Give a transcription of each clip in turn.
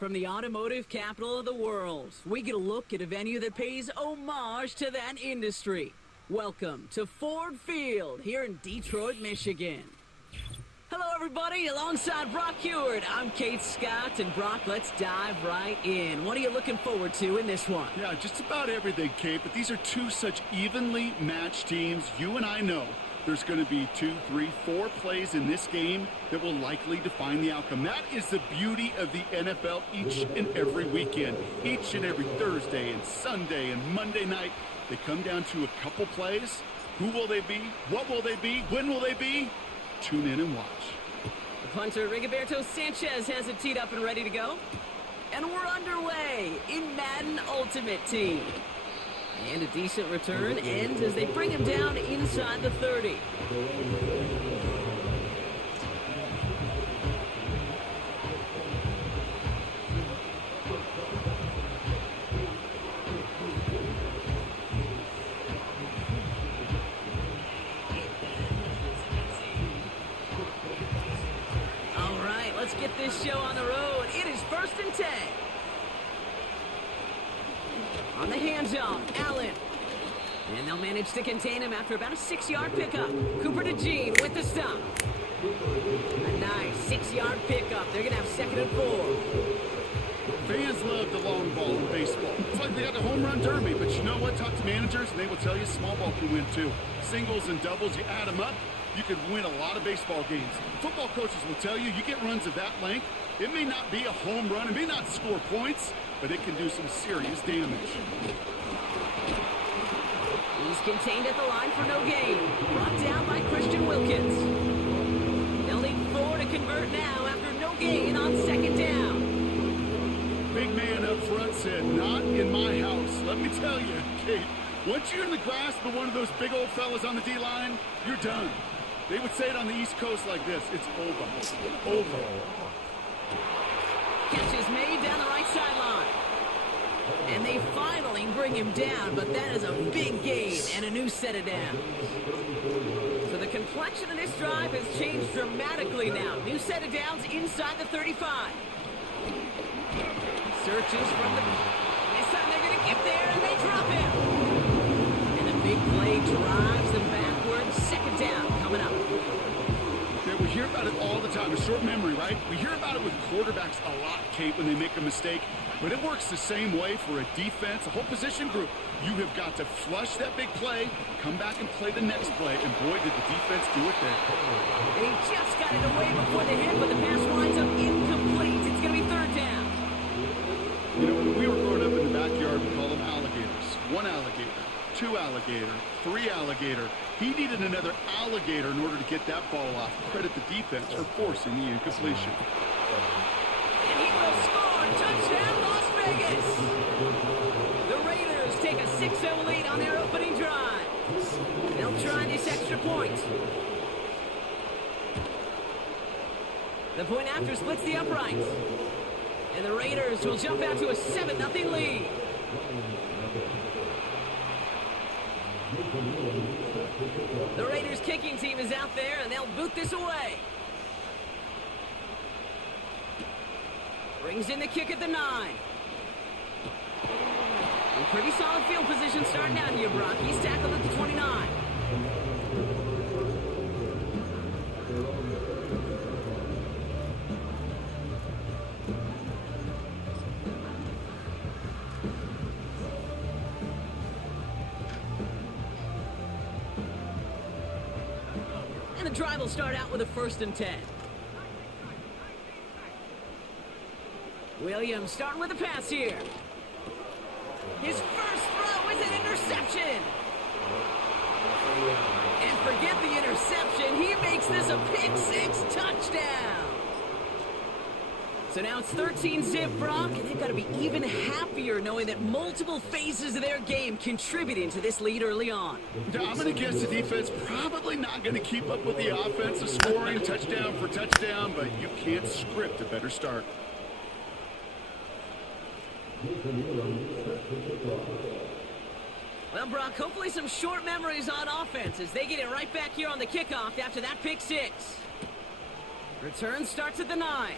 From the automotive capital of the world, we get a look at a venue that pays homage to that industry. Welcome to Ford Field here in Detroit, Michigan. Hello, everybody. Alongside Brock Heward, I'm Kate Scott. And Brock, let's dive right in. What are you looking forward to in this one? Yeah, just about everything, Kate. But these are two such evenly matched teams. You and I know there's going to be 2, 3, 4 plays in this game that will likely define the outcome. That is the beauty of the NFL each and every weekend. Each and every Thursday and Sunday and Monday night, they come down to a couple plays. Who will they be? What will they be? When will they be? Tune in and watch. The punter, Rigoberto Sanchez, has it teed up and ready to go. And we're underway in Madden Ultimate Team. And a decent return ends as they bring him down inside the 30. All right, let's get this show on the road. It is 1st and 10. On the handoff, Allen. And they'll manage to contain him after about a 6-yard pickup. Cooper to Gene with the stop. A nice 6-yard pickup. They're going to have 2nd and 4. Fans love the long ball in baseball. It's like they got the home run derby, but you know what? Talk to managers, and they will tell you small ball can win too. Singles and doubles, you add them up, you can win a lot of baseball games. Football coaches will tell you, you get runs of that length, it may not be a home run, it may not score points, but it can do some serious damage. He's contained at the line for no gain. Brought down by Christian Wilkins. They'll need 4 to convert now after no gain on 2nd down. Big man up front said, not in my house. Let me tell you, Kate, once you're in the grasp of one of those big old fellas on the D-line, you're done. They would say it on the East Coast like this, it's over. Over. Catch is made down the right sideline. And they finally bring him down, but that is a big gain and a new set of downs. So the complexion of this drive has changed dramatically now. New set of downs inside the 35. Searches from the... This time they're going to get there, and they drop him. And a big play drives them backwards. 2nd down coming up. Yeah, we hear about it all the time. A short memory, right? We hear about it with quarterbacks a lot, Kate, when they make a mistake. But it works the same way for a defense, a whole position group. You have got to flush that big play, come back and play the next play, and boy, did the defense do it there. They just got it away before the hit, but the pass winds up incomplete. It's going to be 3rd down. You know, when we were growing up in the backyard, we called them alligators. 1 alligator, 2 alligator, 3 alligator. He needed another alligator in order to get that ball off. Credit the defense for forcing the incompletion. And he will score. Touchdown, Las Vegas. The Raiders take a 6-0 lead on their opening drive. They'll try this extra point. The point after splits the uprights. And the Raiders will jump out to a 7-0 lead. The Raiders kicking team is out there, and they'll boot this away. Brings in the kick at the 9. A pretty solid field position starting out here, Brock. He's tackled at the 29. And the drive will start out with a 1st and 10. Williams starting with a pass here. His first throw is an interception. And forget the interception. He makes this a pick-6 touchdown. So now it's 13-zip, Brock, and they've got to be even happier knowing that multiple phases of their game contributing to this lead early on. Yeah, I'm going to guess the defense probably not going to keep up with the offensive scoring touchdown for touchdown, but you can't script a better start. Well, Brock, hopefully some short memories on offense as they get it right back here on the kickoff after that pick-6. Return starts at the 9.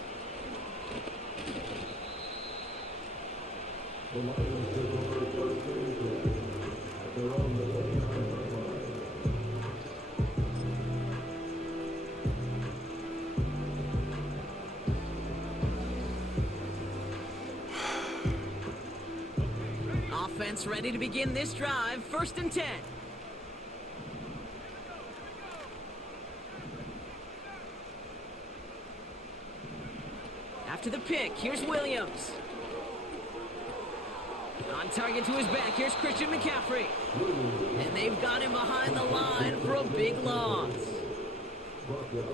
Offense ready to begin this drive. 1st and 10. After the pick, here's Williams. On target to his back, here's Christian McCaffrey. And they've got him behind the line for a big loss.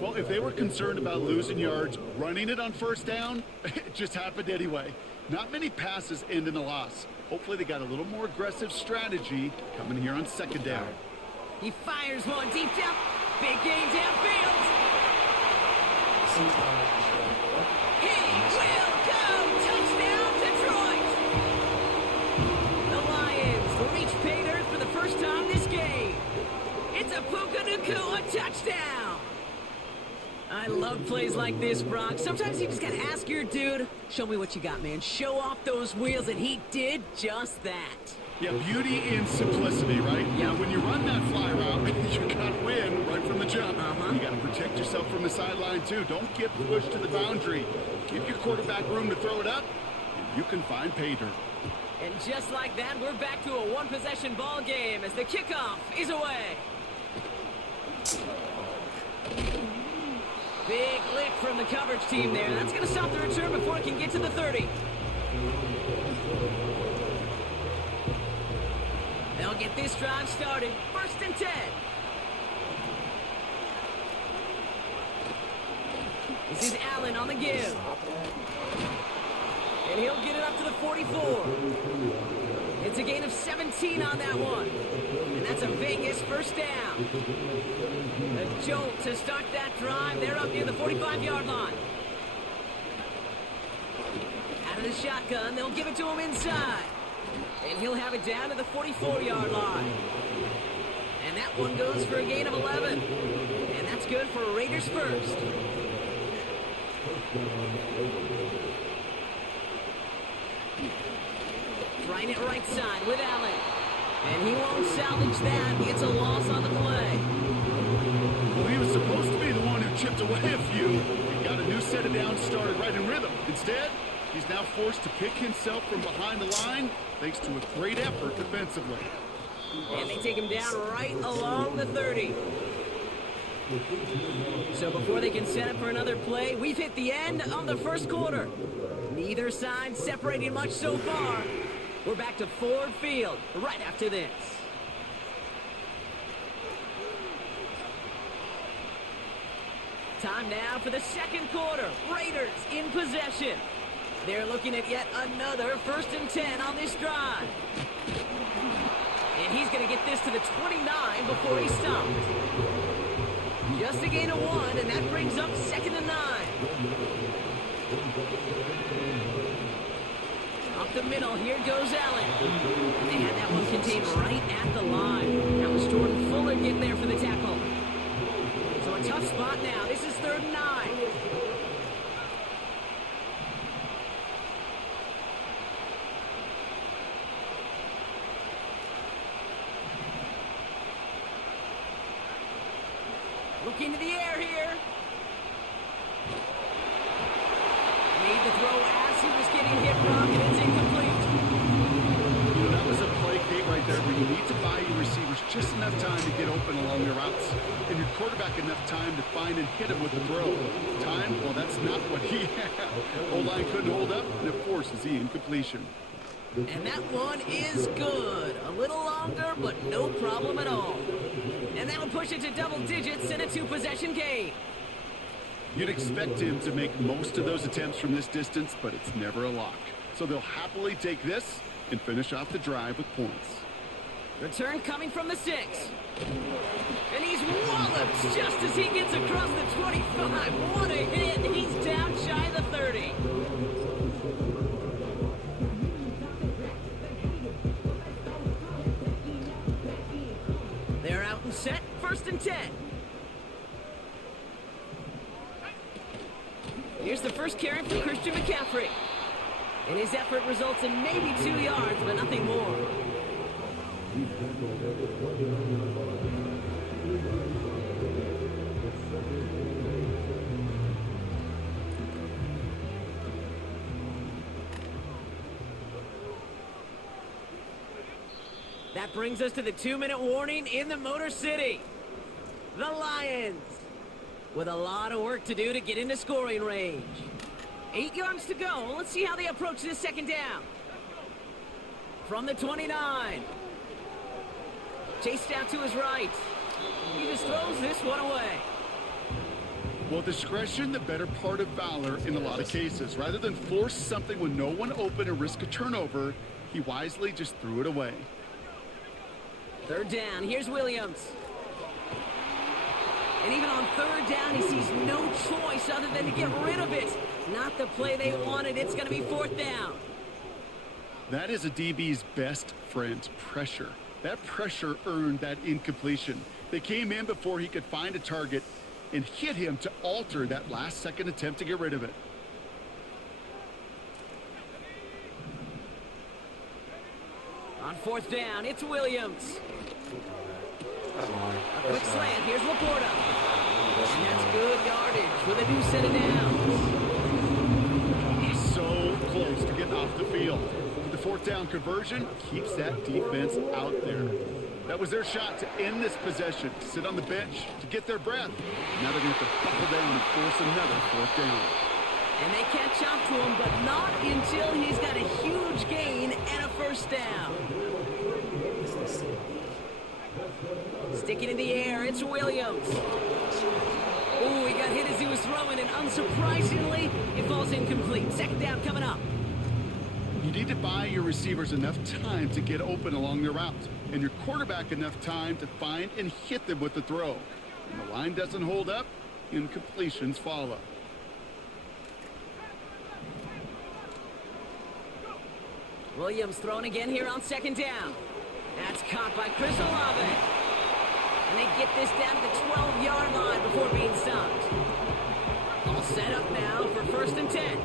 Well, if they were concerned about losing yards, running it on 1st down, it just happened anyway. Not many passes end in a loss. Hopefully they got a little more aggressive strategy coming here on 2nd down. He fires one deep down. Big gain downfield. He will go. Touchdown, Detroit. The Lions reach pay dirt for the first time this game. It's a Puka Nacua touchdown. I love plays like this, Brock. Sometimes you just gotta ask your dude, show me what you got, man. Show off those wheels, and he did just that. Yeah, beauty in simplicity, right? Yeah. When you run that fly route, you gotta win right from the jump. You gotta protect yourself from the sideline, too. Don't get pushed to the boundary. Give your quarterback room to throw it up, and you can find pay dirt. And just like that, we're back to a one-possession ball game as the kickoff is away. Big lick from the coverage team there. That's going to stop the return before it can get to the 30. They'll get this drive started. 1st and 10. This is Allen on the give. And he'll get it up to the 44. It's a gain of 17 on that one. And that's a Vegas 1st down. A jolt to start that drive. They're up near the 45-yard line. Out of the shotgun, they'll give it to him inside. And he'll have it down to the 44-yard line. And that one goes for a gain of 11. And that's good for Raiders 1st. Trying it right side with Allen. And he won't salvage that. It's a loss on the play. Well, he was supposed to be the one who chipped away a few. He got a new set of downs started right in rhythm. Instead, he's now forced to pick himself from behind the line thanks to a great effort defensively. And they take him down right along the 30. So before they can set up for another play, we've hit the end of the 1st quarter. Neither side separating much so far. We're back to Ford Field right after this. Time now for the 2nd quarter. Raiders in possession. They're looking at yet another 1st and 10 on this drive. And he's going to get this to the 29 before he stopped. Just a gain of 1, and that brings up 2nd and 9. Up the middle, here goes Allen. And they had that one contained right at the line. That was Jordan Fuller getting there for the tackle. So a tough spot now. This is 3rd and 9. Look into the air here. Made the throw as he was getting hit, Brock, and it's incomplete. You know, that was a play, Kate, right there, where you need to buy your receivers just enough time to get open along their routes, and your quarterback enough time to find and hit him with the throw. Time? Well, that's not what he had. O-line couldn't hold up, and it forces the incompletion. And that one is good. A little longer, but no problem at all. And that'll push it to double digits in a 2-possession game. You'd expect him to make most of those attempts from this distance, but it's never a lock. So they'll happily take this and finish off the drive with points. Return coming from the 6. And he's walloped just as he gets across the 25. What a hit. He's down shy of the 30. They're out and set. 1st and 10. Here's the first carry for Christian McCaffrey. And his effort results in maybe 2 yards, but nothing more. That brings us to the 2-minute warning in the Motor City. The Lions, with a lot of work to do to get into scoring range. 8 yards to go. Let's see how they approach this second down. From the 29. Chased out to his right. He just throws this one away. Well, discretion, the better part of valor in a lot of cases. Rather than force something with no one open and risk a turnover, he wisely just threw it away. Third down, here's Williams. And even on third down, he sees no choice other than to get rid of it. Not the play they wanted. It's going to be fourth down. That is a DB's best friend, pressure. That pressure earned that incompletion. They came in before he could find a target and hit him to alter that last-second attempt to get rid of it. On fourth down, it's Williams. A quick slant. Here's Laporta. And that's good yardage with a new set of downs. He's so close to getting off the field. The fourth down conversion keeps that defense out there. That was their shot to end this possession, sit on the bench to get their breath. Now they're going to have to buckle down and force another fourth down. And they catch up to him, but not until he's got a huge gain and a first down. Sticking in the air, it's Williams. Ooh, he got hit as he was throwing, and unsurprisingly, it falls incomplete. Second down coming up. You need to buy your receivers enough time to get open along their route, and your quarterback enough time to find and hit them with the throw. When the line doesn't hold up, incompletions follow. Williams thrown again here on second down. That's caught by Chris Olave. And they get this down to the 12-yard line before being stopped. All set up now for first and 10.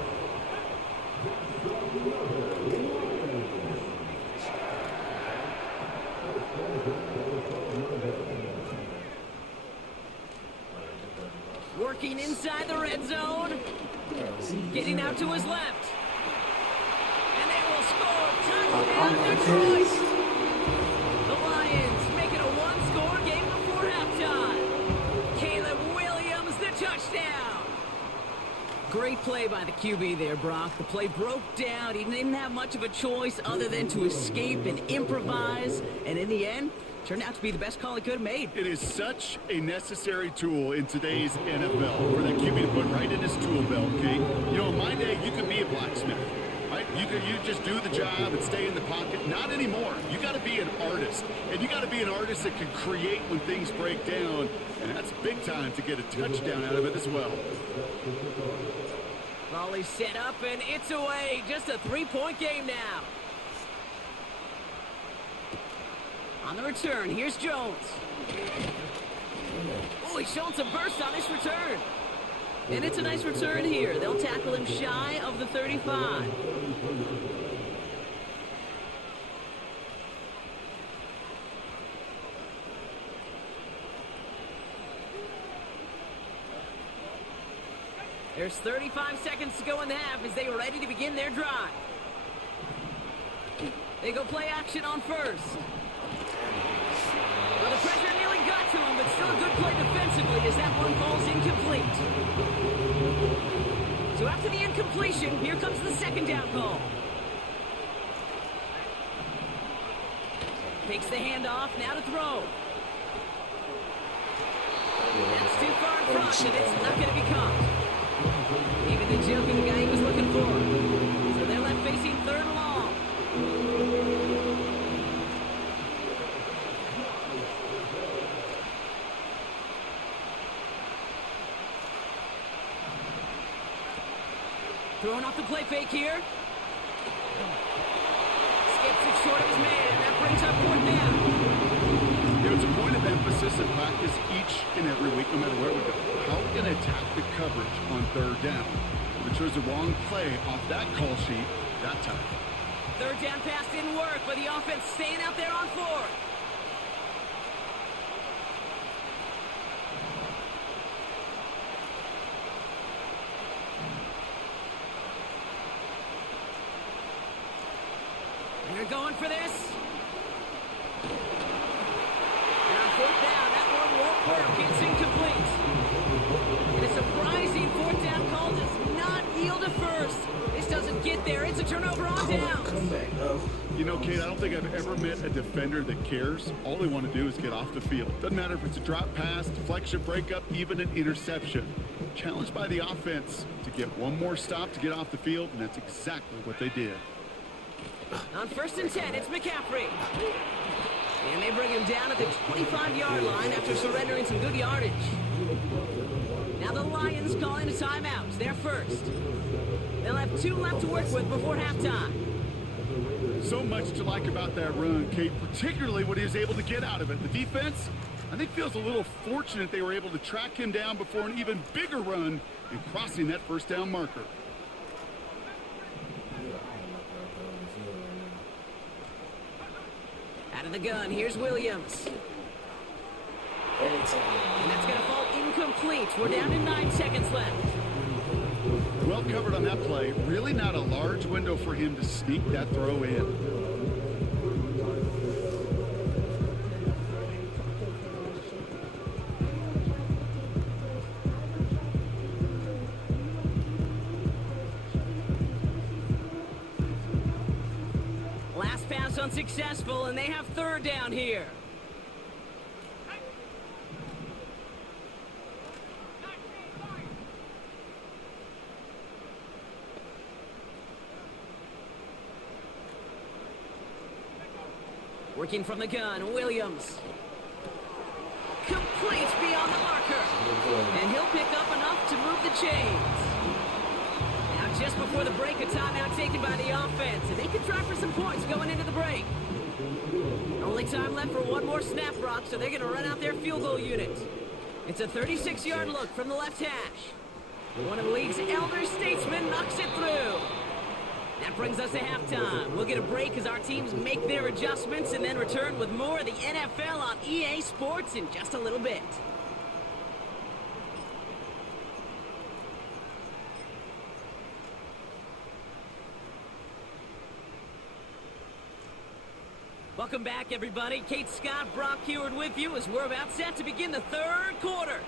Working inside the red zone. Getting out to his left. And they will score. Touchdown, Detroit. The Lions make it a one-score game before halftime. Caleb Williams, the touchdown. Great play by the QB there, Brock. The play broke down. He didn't have much of a choice other than to escape and improvise. And in the end, turned out to be the best call he could have made. It is such a necessary tool in today's NFL for that QB to put right in his tool belt, okay? You know, in my day, you could be a blacksmith, right? You just do the job and stay in the pocket. Not anymore. You got to be an artist, and you got to be an artist that can create when things break down, and that's big time to get a touchdown out of it as well. Volley set up, and it's away. Just a three-point game now. On the return, here's Jones. Oh, he's showing some burst on this return. And it's a nice return here. They'll tackle him shy of the 35. There's 35 seconds to go in the half as they are ready to begin their drive. They go play action on first. Well, the pressure nearly got to him, but still a good play defensively as that one falls incomplete. So after the incompletion, here comes the second down call. Takes the handoff, now to throw. That's too far in front, and it's not going to be caught. Even the joking guy he was looking for. So they're left facing third and long. Throwing off the play fake here. Skips it short of his man. That brings up fourth down. You know, it's a point of emphasis in practice each and every week, no matter where we go. How are we going to attack the coverage on third down? If it shows the wrong play off that call sheet, that time. Third down pass didn't work, but the offense staying out there on fourth. They're going for this. And on fourth down, that one won't work. It's incomplete. And a surprising fourth down call does not yield a first. This doesn't get there. It's a turnover on downs. You know, Kate, I don't think I've ever met a defender that cares. All they want to do is get off the field. Doesn't matter if it's a drop pass, deflection, breakup, even an interception. Challenged by the offense to get one more stop to get off the field, and that's exactly what they did. On 1st and 10, it's McCaffrey. And they bring him down at the 25-yard line after surrendering some good yardage. Now the Lions calling a timeout. They're first. They'll have 2 left to work with before halftime. So much to like about that run, Kate, particularly what he was able to get out of it. The defense, I think, feels a little fortunate they were able to track him down before an even bigger run and crossing that first down marker. Out of the gun, here's Williams. And that's going to fall incomplete. We're down to 9 seconds left. Well covered on that play. Really not a large window for him to sneak that throw in. Last pass unsuccessful, and they have 3rd down here. Working from the gun, Williams. Completes beyond the marker. And he'll pick up enough to move the chains. Now just before the break, a timeout taken by the offense. And they can try for some points going into the break. Only time left for one more snap, Brock, so they're going to run out their field goal unit. It's a 36-yard look from the left hash. One of the league's elder statesmen knocks it through. That brings us to halftime. We'll get a break as our teams make their adjustments and then return with more of the NFL on EA Sports in just a little bit. Welcome back, everybody. Kate Scott, Brock Heward with you as we're about set to begin the 3rd quarter.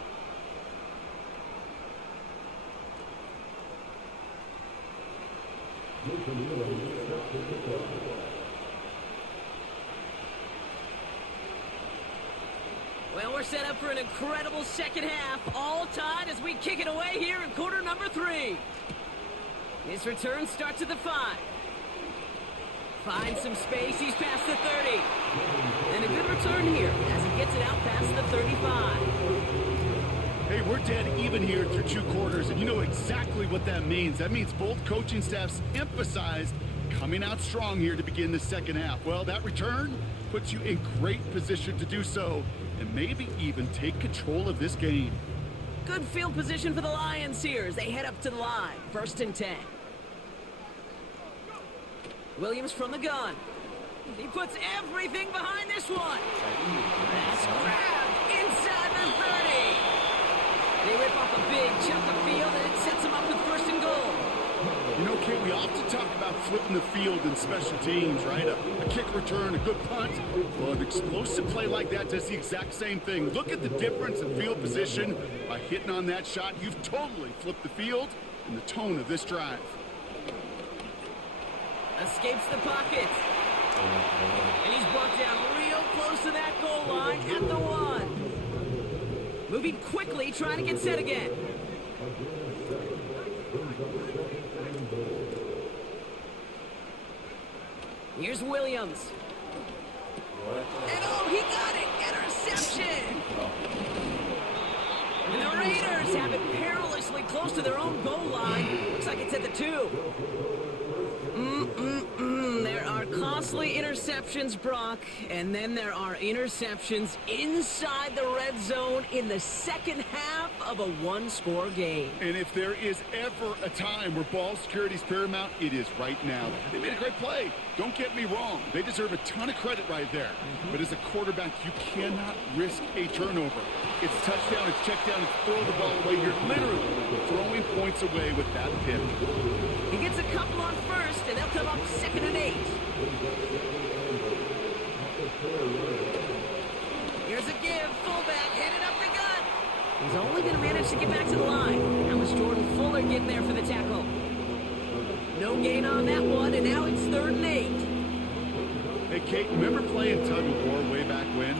Well, we're set up for an incredible second half, all tied as we kick it away here in quarter number 3. His return starts at the 5. Finds some space, he's past the 30. And a good return here as he gets it out past the 35. Hey, we're dead even here through 2 quarters, and you know exactly what that means. That means both coaching staffs emphasized coming out strong here to begin the second half. Well, that return puts you in great position to do so, and maybe even take control of this game. Good field position for the Lions here as they head up to the line. 1st and 10. Williams from the gun. He puts everything behind this one. That's grabbed inside the 30. They rip off a big chunk of field, and it sets them up with 1st and goal. You know, Kate, we often talk about flipping the field in special teams, right? A kick return, a good punt. Well, an explosive play like that does the exact same thing. Look at the difference in field position. By hitting on that shot, you've totally flipped the field and the tone of this drive. Escapes the pocket. And he's brought down real close to that goal line at the 1. Moving quickly, trying to get set again. Here's Williams. And oh, he got it! Interception! And the Raiders have it perilously close to their own goal line. Looks like it's at the 2. There are are costly interceptions, Brock, and then there are interceptions inside the red zone in the second half of a one-score game. And if there is ever a time where ball security is paramount, it is right now. They made a great play. Don't get me wrong. They deserve a ton of credit right there. But as a quarterback, you cannot risk a turnover. It's touchdown, it's check down, it's throw the ball away. You're literally throwing points away with that pick. He gets a couple on first, and they'll come up 2nd and 8. Here's a give. Fullback headed up the gut. He's only going to manage to get back to the line. That was Jordan Fuller getting there for the tackle. No gain on that one, and now it's 3rd and 8. Hey, Kate, remember playing tug of war way back when?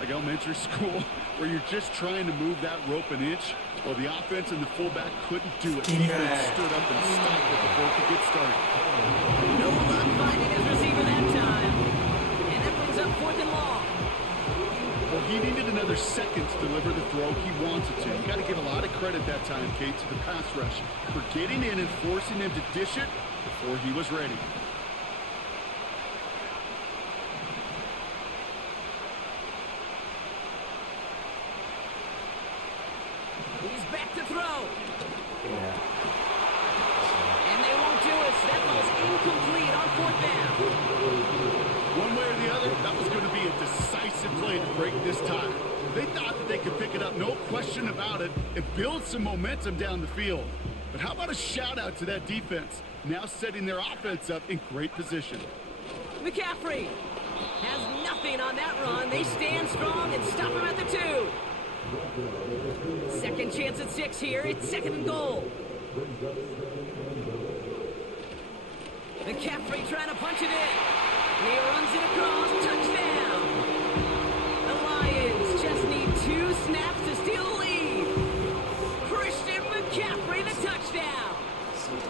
Like elementary school, where you're just trying to move that rope an inch? Well, the offense and the fullback couldn't do it. Defense stood up and stopped it before it could get started. No luck finding his receiver that time. And that brings up 4th and long. Well, he needed another second to deliver the throw he wanted to. You got to give a lot of credit that time, Kate, to the pass rush for getting in and forcing him to dish it before he was ready. He's back to throw. Yeah. And they won't do it. So that ball's incomplete on 4th down. One way or the other, that was going to be a decisive play to break this tie. They thought that they could pick it up, no question about it, and build some momentum down the field. But how about a shout-out to that defense, now setting their offense up in great position. McCaffrey has nothing on that run. They stand strong and stop him at the 2. Second chance at 6 here. It's 2nd and goal. McCaffrey trying to punch it in. And he runs it across. Touchdown. The Lions just need 2 snaps to steal the lead. Christian McCaffrey, the touchdown.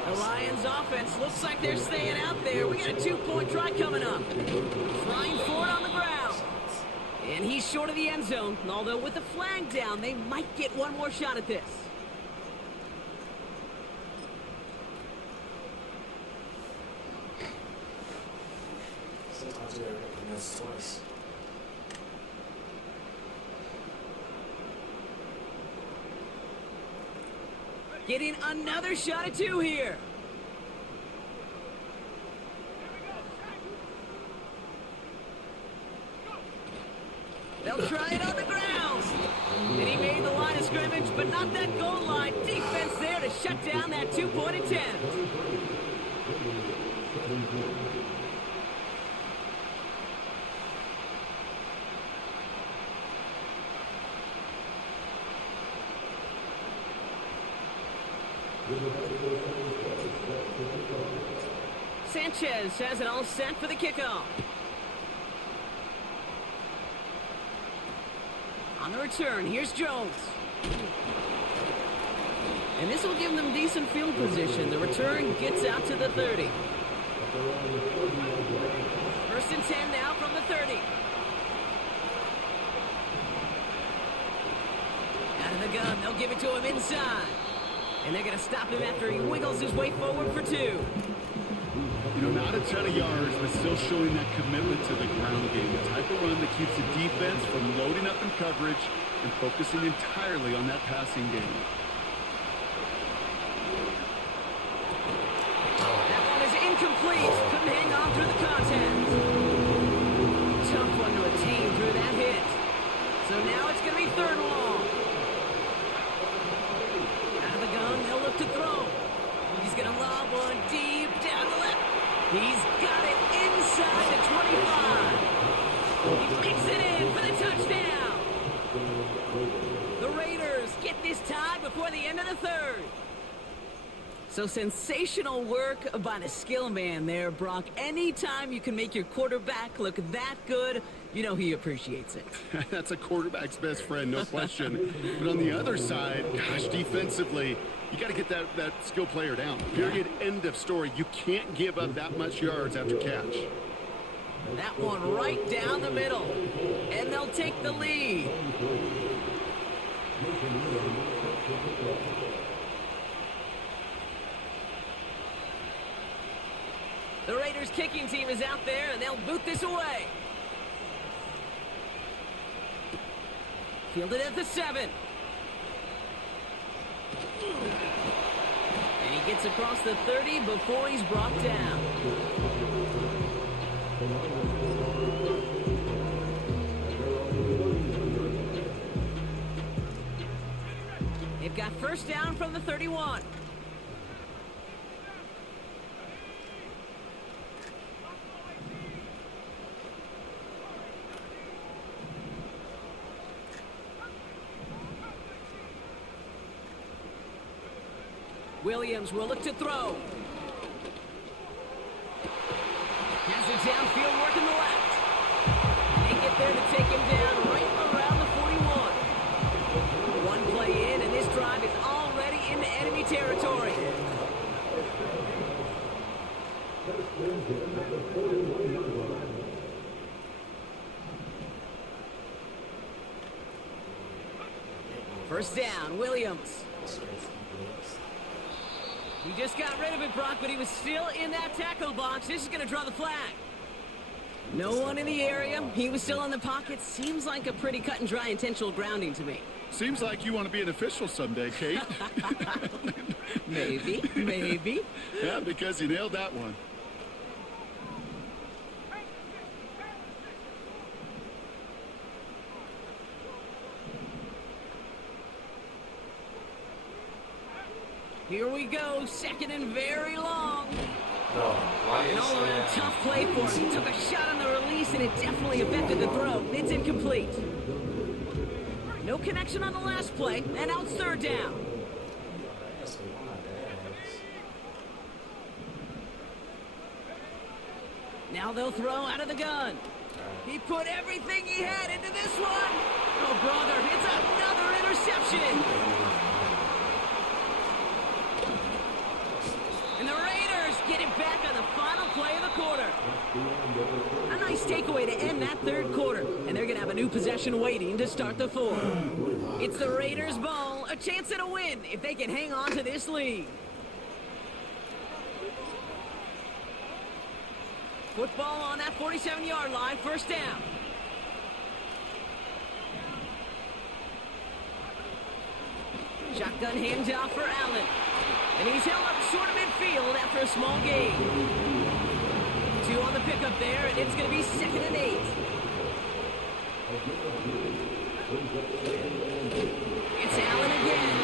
The Lions offense looks like they're staying out there. We got a 2-point try coming up. Flying forward on the ground. And he's short of the end zone. Although with the flag down, they might get one more shot at this. Sometimes you recognize twice. Getting another shot at 2 here. They'll try it on the ground. And he made the line of scrimmage, but not that goal line. Defense there to shut down that 2-point attempt. Sanchez has it all set for the kickoff. On the return, here's Jones. And this will give them decent field position. The return gets out to the 30. 1st and 10 now from the 30. Out of the gun, they'll give it to him inside. And they're going to stop him after he wiggles his way forward for 2. You know, not a ton of yards, but still showing that commitment to the ground game. The type of run that keeps the defense from loading up in coverage and focusing entirely on that passing game. That one is incomplete. Couldn't hang on through the contact. Tough one to attain through that hit. So now it's going to be 3rd and long. Out of the gun, they'll look to throw. He's going to lob one deep down the left. He's got it inside the 25. He makes it in for the touchdown. The Raiders get this tie before the end of the 3rd. So sensational work by the skill man there, Brock. Anytime you can make your quarterback look that good, you know he appreciates it. That's a quarterback's best friend, no question. But on the other side, gosh, defensively, you got to get that skill player down. Period. End of story. You can't give up that much yards after catch. That one right down the middle. And they'll take the lead. The Raiders kicking team is out there, and they'll boot this away. Fielded at the 7. And he gets across the 30 before he's brought down. They've got first down from the 31. Williams will look to throw. Has it downfield working the left. They get there to take him down right around the 41. One play in, and this drive is already into enemy territory. First down, Williams. He just got rid of it, Brock, but he was still in that tackle box. This is going to draw the flag. No one in the area. He was still in the pocket. Seems like a pretty cut and dry intentional grounding to me. Seems like you want to be an official someday, Kate. Maybe, maybe. Yeah, because you nailed that one. Here we go, second and very long. No, And all around a tough play for him. He took a shot on the release, and it definitely affected the throw. It's incomplete. No connection on the last play, and now it's third down. Now they'll throw out of the gun. He put everything he had into this one. Oh, brother, it's another interception. And the Raiders get it back on the final play of the quarter. A nice takeaway to end that third quarter. And they're going to have a new possession waiting to start the fourth. It's the Raiders' ball, a chance at a win if they can hang on to this lead. Football on that 47-yard line, first down. Shotgun handoff for Allen. And he's held up short of midfield after a small gain. 2 on the pickup there, and it's going to be 2nd and 8. It's Allen again.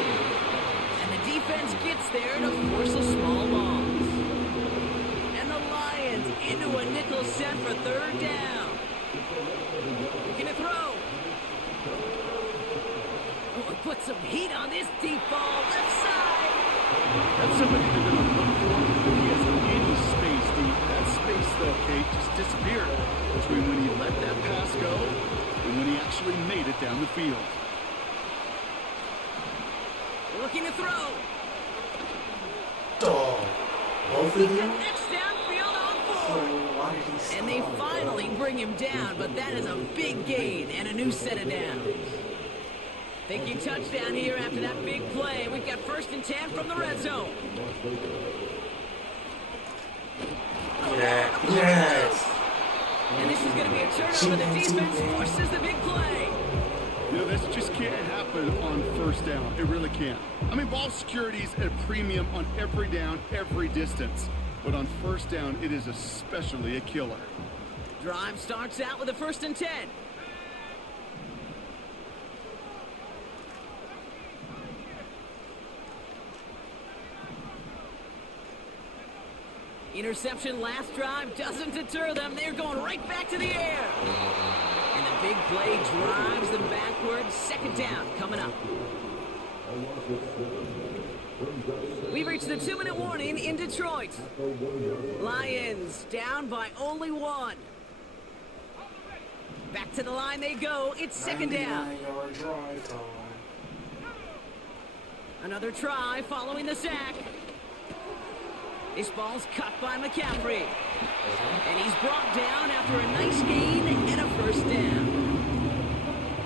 And the defense gets there to force a small loss. And the Lions into a nickel set for third down. Looking to throw. Oh, put some heat on this deep ball, left side. That's somebody they're going to look for. He has any space deep. That space, though, Kate, just disappeared between when he let that pass go and when he actually made it down the field. Looking to throw. Oh, both He of them? connects downfield on 4. Why did he stop? And they finally bring him down, but that is a big gain and a new set of downs. Thinking touchdown here after that big play. We've got 1st and 10 from the red zone. Yeah. Yes. And this is going to be a turnover. The defense forces the big play. You know, this just can't happen on first down. It really can't. I mean, ball security is at a premium on every down, every distance. But on first down, it is especially a killer. Drive starts out with a 1st and 10. Interception last drive doesn't deter them. They're going right back to the air. And the big play drives them backwards. 2nd down coming up. We've reached the 2-minute warning in Detroit. Lions down by only 1. Back to the line they go. It's 2nd down. 99-yard drive time. Another try following the sack. This ball's cut by McCaffrey. And he's brought down after a nice gain and a 1st down.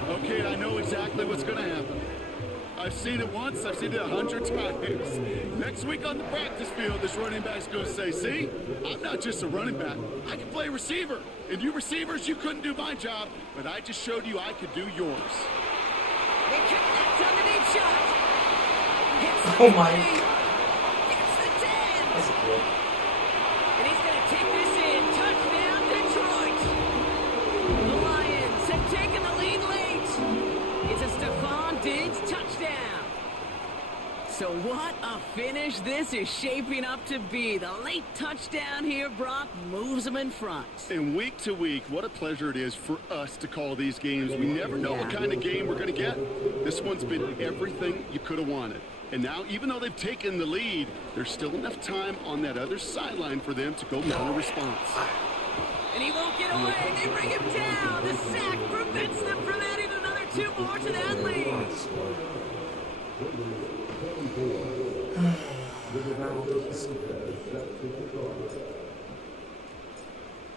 Okay, I know exactly what's going to happen. I've seen it once, I've seen it 100 times. Next week on the practice field, this running back's going to say, see, I'm not just a running back. I can play receiver. And you receivers, you couldn't do my job, but I just showed you I could do yours. They connect on the deep shot. Hits the Oh my. 20. Hits the 10. That's good. And he's going to take this in. Touchdown, Detroit. The Lions have taken the lead late. It's a Stephon Diggs touchdown. So what a finish this is shaping up to be. The late touchdown here, Brock, moves them in front. And week to week, what a pleasure it is for us to call these games. We never know what kind of game we're going to get. This one's been everything you could have wanted. And now, even though they've taken the lead, there's still enough time on that other sideline for them to go mount a response. And he won't get away. They bring him down. The sack prevents them from adding another 2 more to that lead.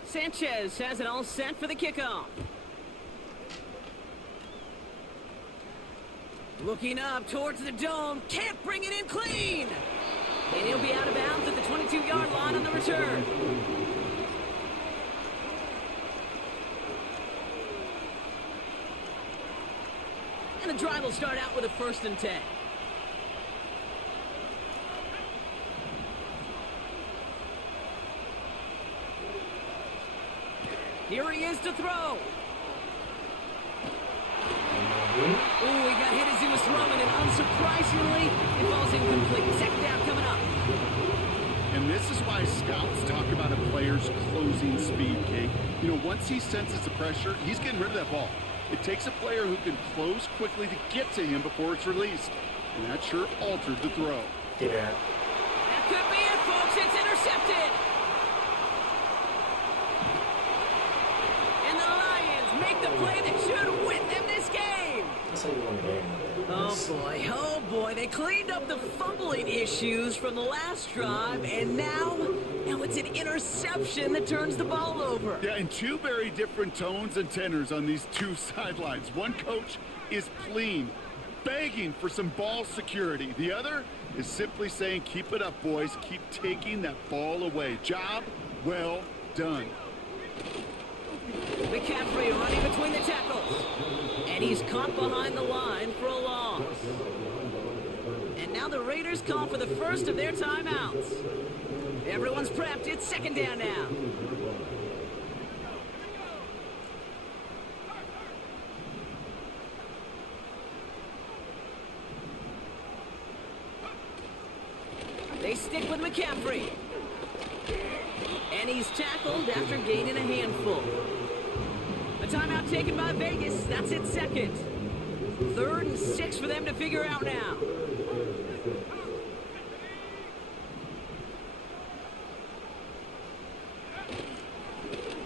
Sanchez has it all set for the kickoff. Looking up towards the dome. Can't bring it in clean. And he'll be out of bounds at the 22-yard line on the return. And the drive will start out with a 1st and 10. Here he is to throw. Ooh, he got hit as he was throwing, and unsurprisingly, it falls incomplete. 2nd down coming up. And this is why scouts talk about a player's closing speed, Kate. You know, once he senses the pressure, he's getting rid of that ball. It takes a player who can close quickly to get to him before it's released. And that sure altered the throw. Yeah. That could be it, folks. It's intercepted. And the Lions make the play that should win them this game. That's how you win a game. Oh boy, they cleaned up the fumbling issues from the last drive, and now it's an interception that turns the ball over. Yeah, and 2 very different tones and tenors on these 2 sidelines. One coach is pleading, begging for some ball security. The other is simply saying, keep it up, boys. Keep taking that ball away. Job well done. McCaffrey running between the tackles. And he's caught behind the line for a loss. And now the Raiders call for the first of their timeouts. Everyone's prepped. It's 2nd down now. They stick with McCaffrey. And he's tackled after gaining a handful. A timeout taken by Vegas. That's its 2nd. 3rd and 6 for them to figure out now.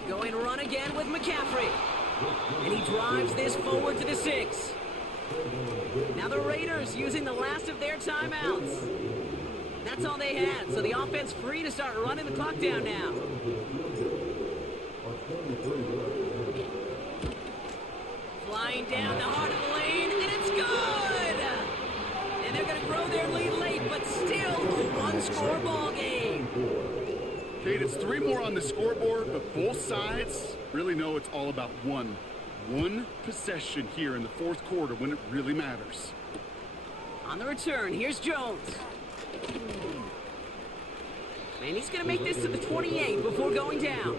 Going run again with McCaffrey. And he drives this forward to the 6. Now the Raiders using the last of their timeouts. That's all they had, so the offense free to start running the clock down now. Flying down the heart of the lane, and it's good! And they're going to grow their lead late, but still a 1-score ball game. Kate, it's 3 more on the scoreboard, but both sides really know it's all about one possession here in the 4th quarter when it really matters. On the return, here's Jones. And he's going to make this to the 28 before going down.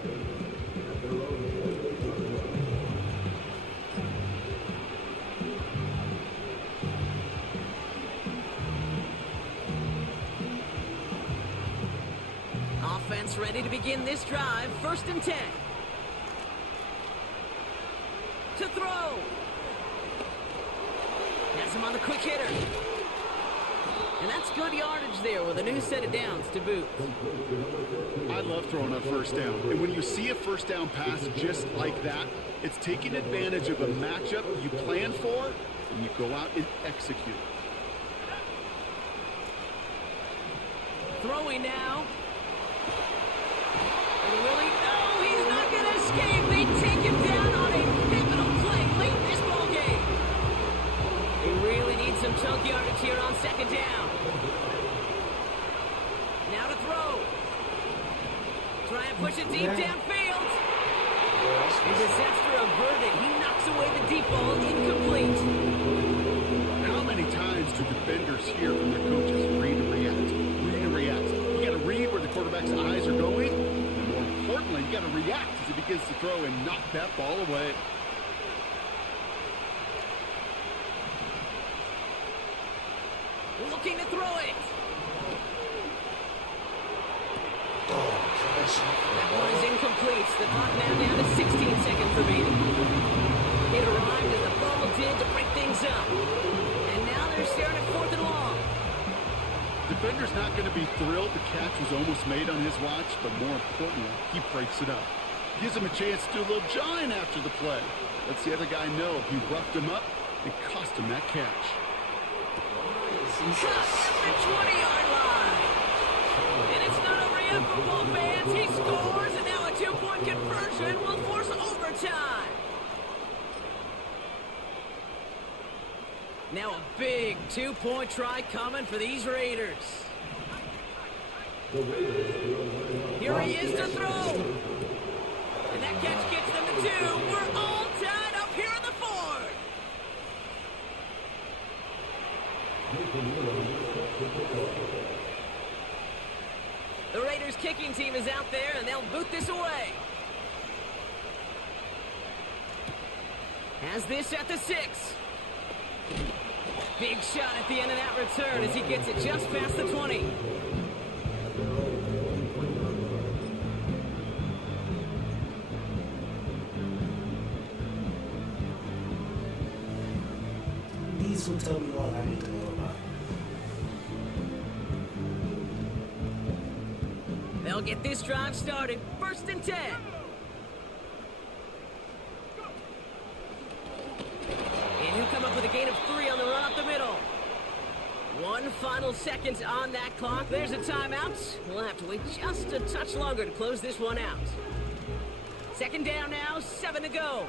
Offense ready to begin this drive. 1st and 10. To throw. Has him on the quick hitter. And that's good yardage there with a new set of downs to boot. I love throwing on 1st down. And when you see a 1st down pass just like that, it's taking advantage of a matchup you plan for, and you go out and execute. Throwing now. And will he? No, he's not going to escape. They take him down on a pivotal play late in this ball game. They really need some chunk yardage deep ball incomplete. How many times do defenders hear from their coaches, read and react, read and react? You got to read where the quarterback's eyes are going, and more importantly, you got to react as he begins to throw and knock that ball away. Looking to throw it. That one is incomplete. The clock now down to 16 seconds remaining. It arrived as the ball did to break things up. And now they're staring at 4th and long. Defender's not going to be thrilled the catch was almost made on his watch, but more importantly, he breaks it up. Gives him a chance to do a little jawing after the play. Lets the other guy know he roughed him up and cost him that catch. Cut at the 20-yard line. And it's not over yet, football fans. He scores, and now a 2-point conversion will force overtime. Now a big 2-point try coming for these Raiders. Here he is to throw. And that catch gets them to 2. We're all tied up here in the 4th. The Raiders kicking team is out there, and they'll boot this away. Has this at the 6. Big shot at the end of that return as he gets it just past the 20. These will tell me all I need to know about it. They'll get this drive started. 1st and 10. And he'll come up with a gain of 3 on the run up the middle. 1 final second on that clock. There's a timeout. We'll have to wait just a touch longer to close this one out. 2nd down now, 7 to go.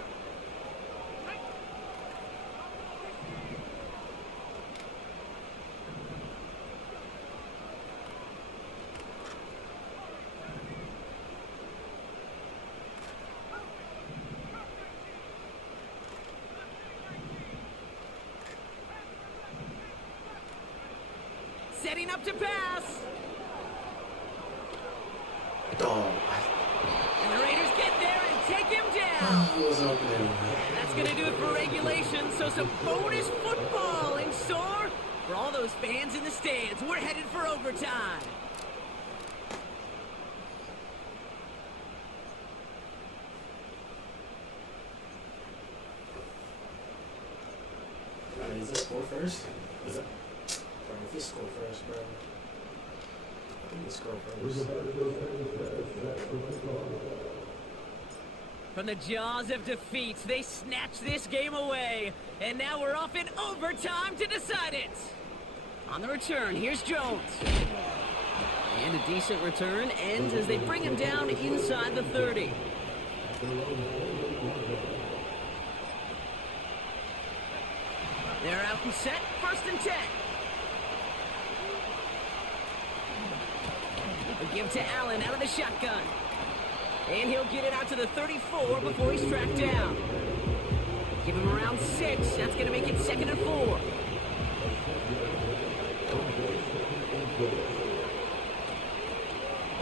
Setting up to pass. And the Raiders get there and take him down. That's going to do it for regulation, so some bonus football in store for all those fans in the stands. We're headed for overtime. Is this score first? Is it? If he score first, bro. I think he score first. From the jaws of defeat, they snatch this game away. And now we're off in overtime to decide it. On the return, here's Jones. And a decent return ends as they bring him down inside the 30. They're out and set, 1st and 10. They give to Allen out of the shotgun. And he'll get it out to the 34 before he's tracked down. Give him around 6. That's going to make it 2nd and 4.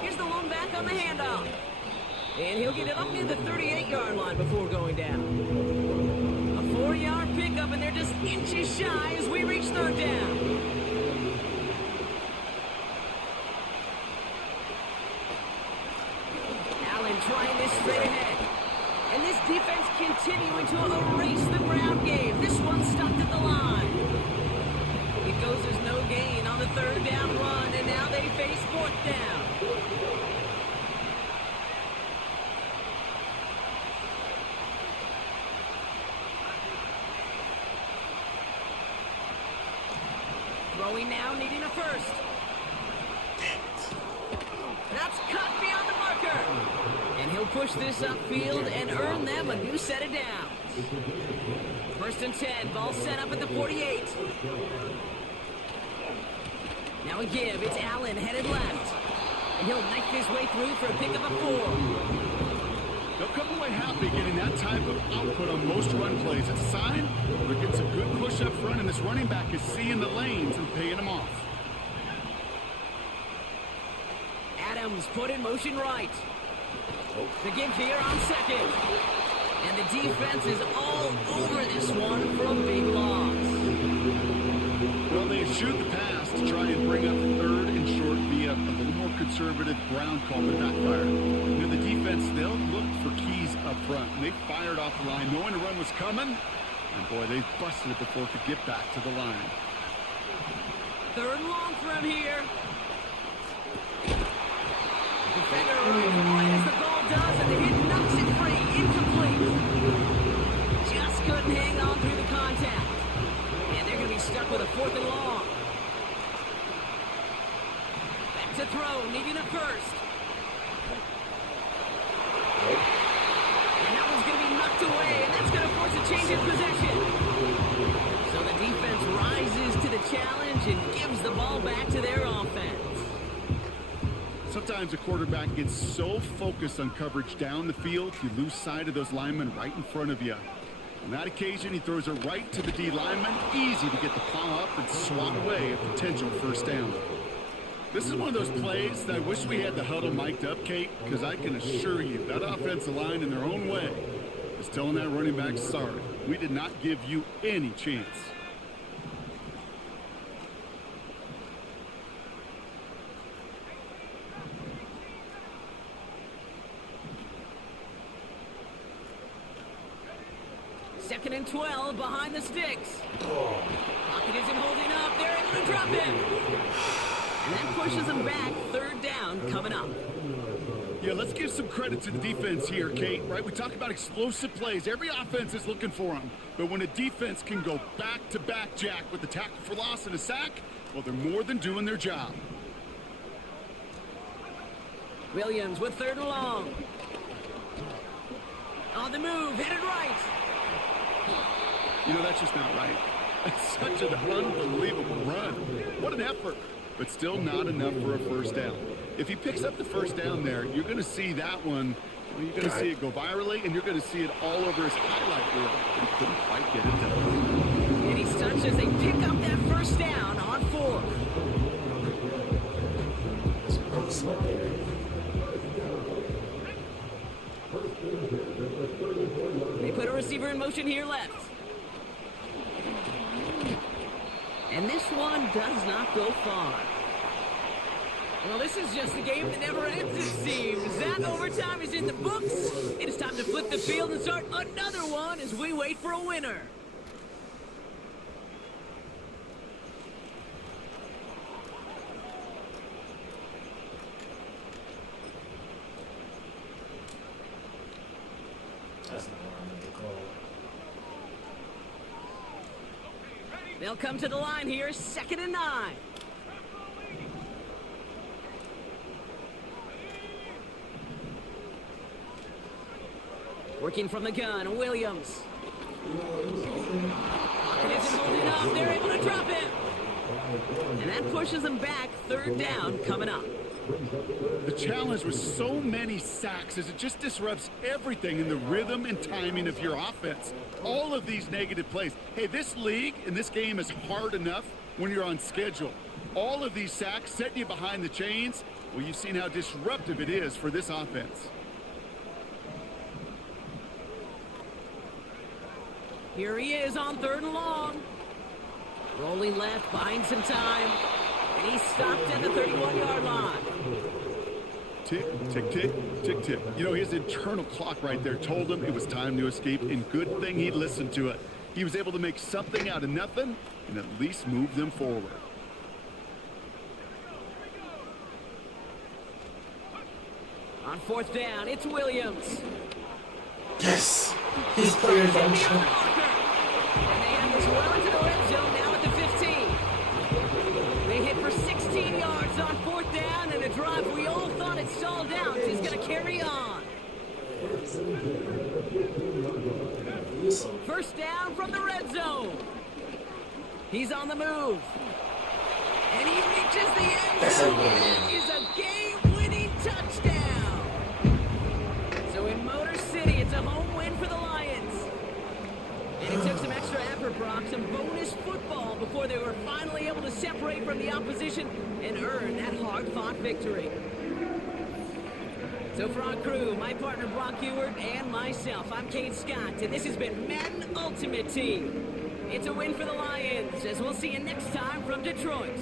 Here's the lone back on the handoff. And he'll get it up near the 38-yard line before going down. A 4-yard pickup, and they're just inches shy as we reach 3rd down. Trying this straight ahead. And this defense continuing to erase the ground game. This one stopped at the line. It goes, there's no gain on the 3rd down run, and now they face 4th down. Throwing now, needing a 1st. That's cut beyond the marker. And he'll push this upfield and earn them a new set of downs. 1st and 10, ball set up at the 48. Now a give, it's Allen headed left. And he'll knife his way through for a pick of a 4. They'll come away happy getting that type of output on most run plays. It's a sign they're getting some good push up front, and this running back is seeing the lanes and paying them off. Adams put in motion right. The give here on second. And the defense is all over this one for a big loss. Well, they shoot the pass to try and bring up third and short via a little more conservative ground call, but backfire. You know, the defense, they'll look for keys up front. And they fired off the line knowing the run was coming. And boy, they busted it before it could get back to the line. Third and long for him here. Defender right as the ball does, and the hit knocks it free. Incomplete. Just couldn't hang on through the contact. And they're going to be stuck with a fourth and long. Back to throw, needing a first. And that one's going to be knocked away, and that's going to force a change in possession. So the defense rises to the challenge and gives the ball back to their offense. Sometimes a quarterback gets so focused on coverage down the field, you lose sight of those linemen right in front of you. On that occasion, he throws it right to the D lineman. Easy to get the plow up and swat away a potential first down. This is one of those plays that I wish we had the huddle mic'd up, Kate, because I can assure you that offensive line in their own way is telling that running back, sorry, we did not give you any chance. Second and 12 behind the sticks. Pocket isn't holding up. They're able to drop him. And that pushes them back. Third down coming up. Yeah, let's give some credit to the defense here, Kate, right? We talk about explosive plays. Every offense is looking for them. But when a defense can go back-to-back, Jack, with a tackle for loss and a sack, well, they're more than doing their job. Williams with third and long. On the move, headed right. You know, that's just not right. That's such an unbelievable run. What an effort. But still not enough for a first down. If he picks up the first down there, you're going to see that one. You're going to see it go virally, and you're going to see it all over his highlight reel. He couldn't quite get it done. And he's touched as they pick up that first down on fourth. They put a receiver in motion here left. And this one does not go far. Well, this is just a game that never ends, it seems. That overtime is in the books. It is time to flip the field and start another one as we wait for a winner. That's not what I meant to call. They'll come to the line here, second and 9. Working from the gun, Williams. Pocket isn't holding up. They're able to drop him. And that pushes them back. Third down coming up. The challenge with so many sacks is it just disrupts everything in the rhythm and timing of your offense. All of these negative plays. Hey, this league and this game is hard enough when you're on schedule. All of these sacks setting you behind the chains. Well, you've seen how disruptive it is for this offense. Here he is on third and long. Rolling left, buying some time. And he's stopped at the 31-yard line. Tick, tick, tick, tick, tick. You know, his internal clock right there told him it was time to escape, and good thing he listened to it. He was able to make something out of nothing and at least move them forward. On fourth down, it's Williams. Yes! He's playing function. And they have this well into the red zone now at the 15. They hit for 16 yards on fourth down, and a drive we all thought it stalled out is going to carry on. First down from the red zone. He's on the move. And he reaches the end zone. That is a game-winning touchdown. So in Motor City, for the Lions. And it took some extra effort, Brock, some bonus football before they were finally able to separate from the opposition and earn that hard-fought victory. So for our crew, my partner Brock Ewart and myself, I'm Kate Scott, and this has been Madden Ultimate Team. It's a win for the Lions, as we'll see you next time from Detroit.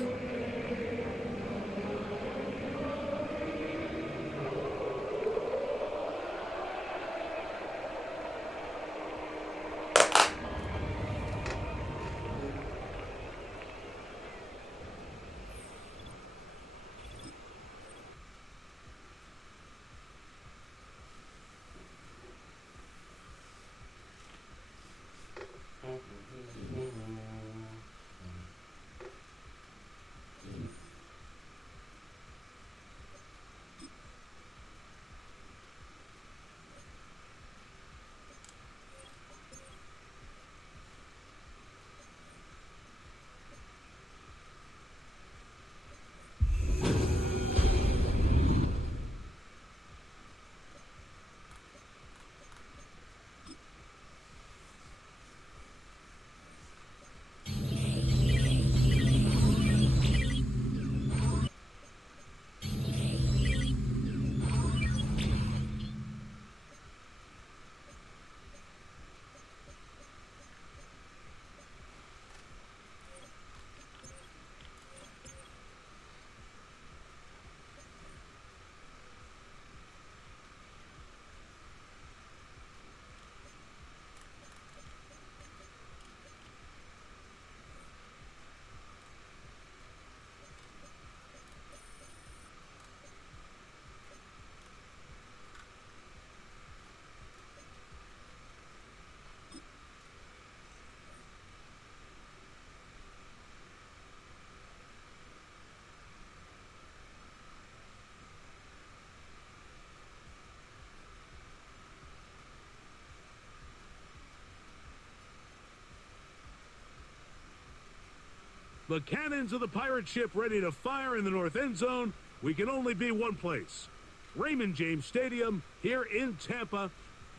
The cannons of the pirate ship ready to fire in the north end zone. We can only be one place. Raymond James Stadium here in Tampa,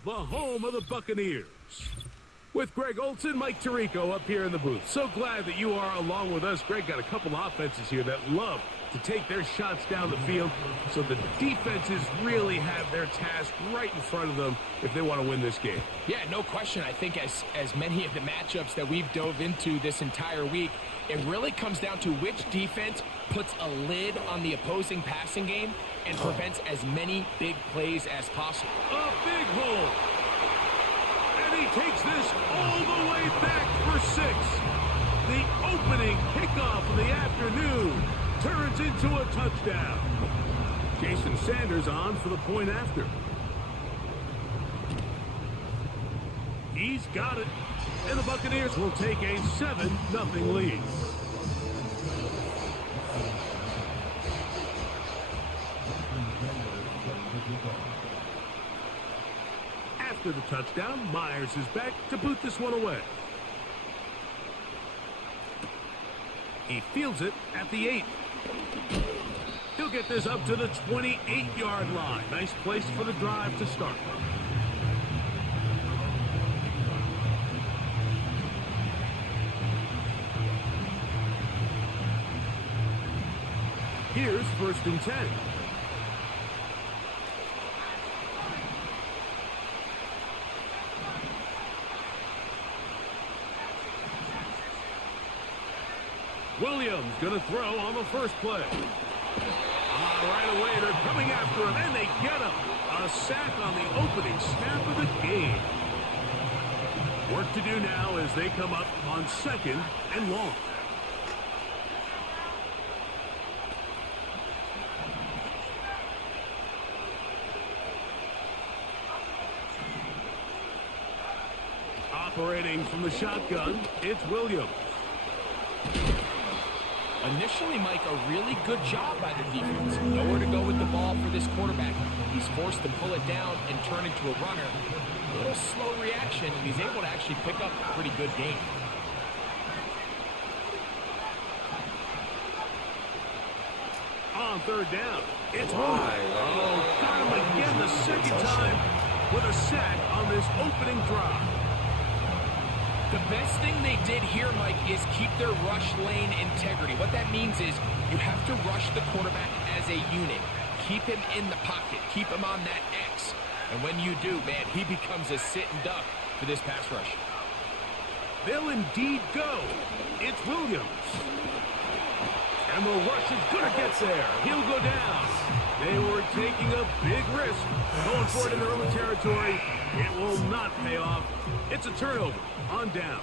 the home of the Buccaneers. With Greg Olson, Mike Tirico up here in the booth. So glad that you are along with us. Greg got a couple offenses here that love to take their shots down the field, so the defenses really have their task right in front of them if they want to win this game. Yeah, no question. I think as many of the matchups that we've dove into this entire week, it really comes down to which defense puts a lid on the opposing passing game and prevents as many big plays as possible. A big hole. And he takes this all the way back for 6. The opening kickoff of the afternoon turns into a touchdown. Jason Sanders on for the point after. He's got it. And the Buccaneers will take a 7-0 lead. After the touchdown, Myers is back to boot this one away. He fields it at the 8. He'll get this up to the 28-yard line. Nice place for the drive to start. Here's 1st and 10. Williams going to throw on the first play. Right away, they're coming after him, and they get him. A sack on the opening snap of the game. Work to do now as they come up on 2nd and long. Operating from the shotgun, it's Williams. Initially, Mike, a really good job by the defense. Nowhere to go with the ball for this quarterback. He's forced to pull it down and turn into a runner. A little slow reaction, and he's able to actually pick up a pretty good game. On 3rd down, it's Williams. Oh, got him again the second time. with a sack on this opening drive. The best thing they did here, Mike, is keep their rush lane integrity. What that means is you have to rush the quarterback as a unit. Keep him in the pocket. Keep him on that X. And when you do, man, he becomes a sit and duck for this pass rush. They'll indeed go. It's Williams. And the rush is going to get there. He'll go down. They were taking a big risk. Going for it in their own territory. It will not pay off. It's a turnover on downs.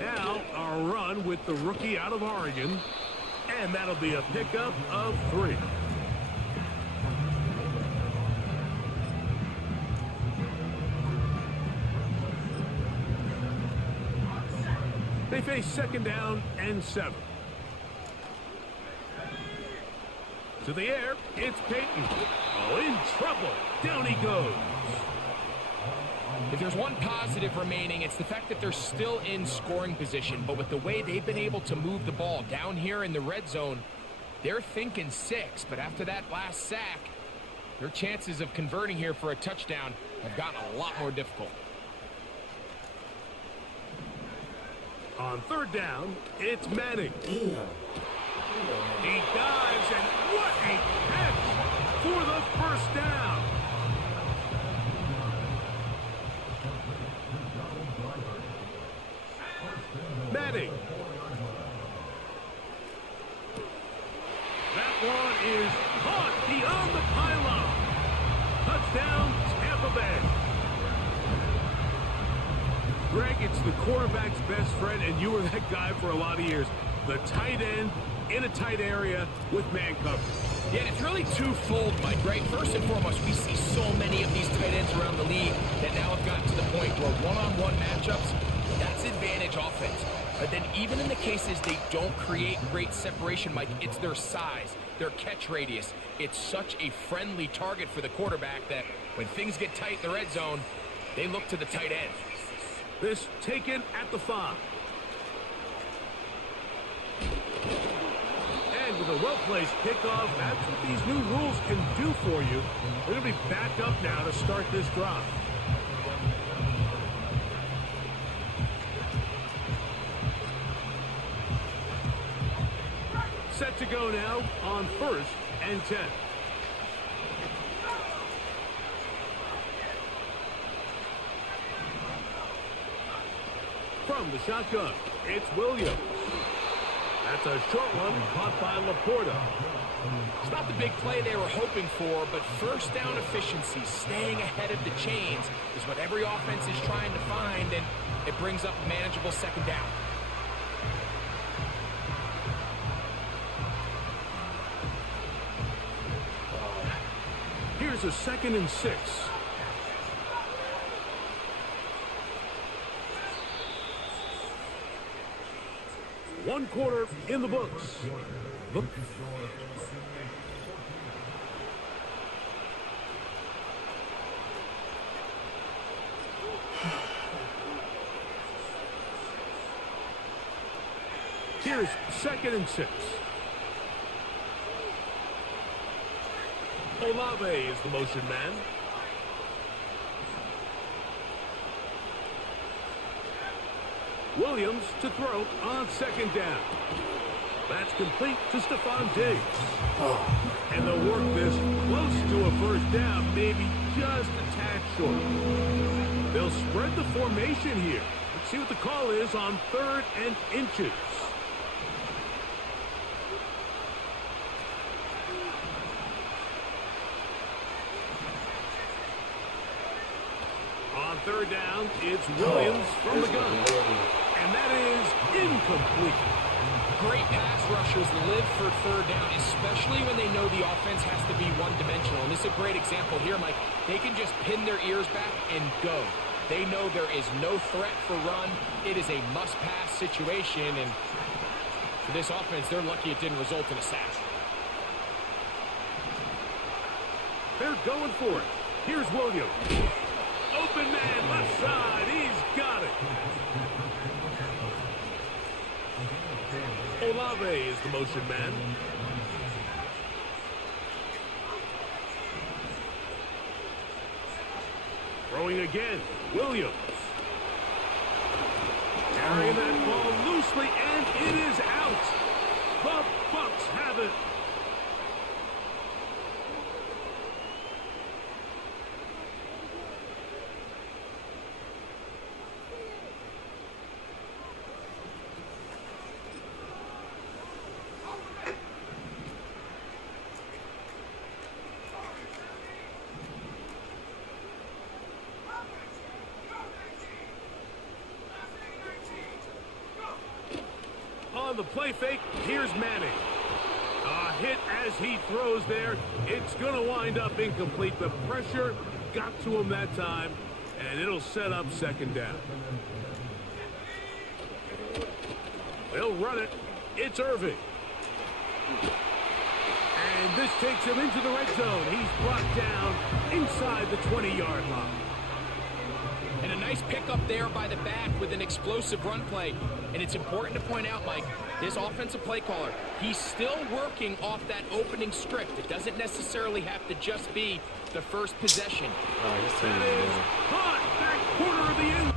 Now, a run with the rookie out of Oregon. And that'll be a pickup of 3. They face second down and 7. To the air, it's Peyton. Oh, in trouble. Down he goes. If there's one positive remaining, it's the fact that they're still in scoring position. But with the way they've been able to move the ball down here in the red zone, they're thinking 6. But after that last sack, their chances of converting here for a touchdown have gotten a lot more difficult. On third down, it's Madden. He dives, and what a catch for the first down. Madden. That one is caught beyond the pylon. Touchdown, Tampa Bay. Greg, it's the quarterback's best friend, and you were that guy for a lot of years. The tight end in a tight area with man coverage. Yeah, and it's really twofold, Mike, right? First and foremost, we see so many of these tight ends around the league that now have gotten to the point where one-on-one matchups, that's advantage offense. But then even in the cases they don't create great separation, Mike, it's their size, their catch radius. It's such a friendly target for the quarterback that when things get tight in the red zone, they look to the tight end. This taken at the 5. And with a well-placed kickoff, that's what these new rules can do for you. They're going to be back up now to start this drive. Set to go now on 1st and 10. From the shotgun, it's Williams. That's a short one caught by Laporta. It's not the big play they were hoping for, but first down efficiency, staying ahead of the chains, is what every offense is trying to find, and it brings up a manageable second down. Here's a 2nd and 6. One quarter in the books. Here's 2nd and 6. Olave is the motion man. Williams to throw on 2nd down. That's complete to Stephon Diggs. And they'll work this close to a first down, maybe just a tad short. They'll spread the formation here. Let's see what the call is on 3rd and inches. On 3rd down, it's Williams from the gun. And that is incomplete. Great pass rushers live for 3rd down, especially when they know the offense has to be one-dimensional. And this is a great example here, Mike. They can just pin their ears back and go. They know there is no threat for run. It is a must-pass situation, and for this offense, they're lucky it didn't result in a sack. They're going for it. Here's Williams. Open man, left side. He's got it. Olave is the motion man. Throwing again, Williams. Carrying that ball loosely, and it is out. The Bucks have it. On the play fake, here's Manning. A hit as he throws there. It's going to wind up incomplete. The pressure got to him that time, and it'll set up second down. They'll run it. It's Irving. And this takes him into the red zone. He's brought down inside the 20-yard line. And a nice pickup there by the back with an explosive run play. And it's important to point out, Mike, this offensive play caller, he's still working off that opening script. It doesn't necessarily have to just be the first possession. That is caught back corner of the end.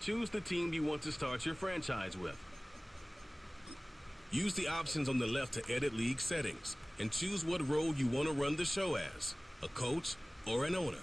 Choose the team you want to start your franchise with. Use the options on the left to edit league settings and choose what role you want to run the show as, a coach or an owner.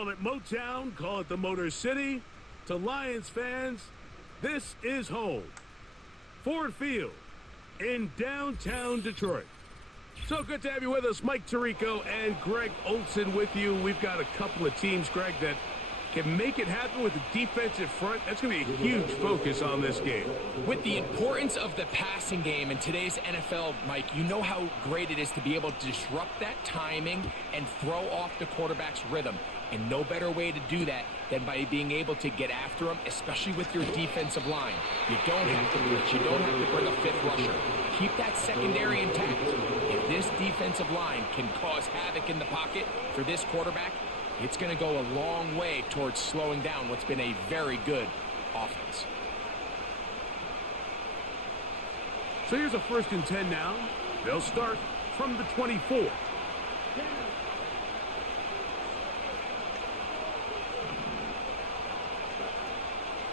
Call it Motown, call it the Motor City. To Lions fans, this is home. Ford Field in downtown Detroit. So good to have you with us. Mike Tirico and Greg Olson with you. We've got a couple of teams, Greg, that can make it happen with the defensive front. That's going to be a huge focus on this game. With the importance of the passing game in today's NFL, Mike, you know how great it is to be able to disrupt that timing and throw off the quarterback's rhythm. And no better way to do that than by being able to get after them, especially with your defensive line. You don't have to blitz. You don't have to bring a fifth rusher. Keep that secondary intact. If this defensive line can cause havoc in the pocket for this quarterback, it's going to go a long way towards slowing down what's been a very good offense. So here's a 1st and 10 now. They'll start from the 24.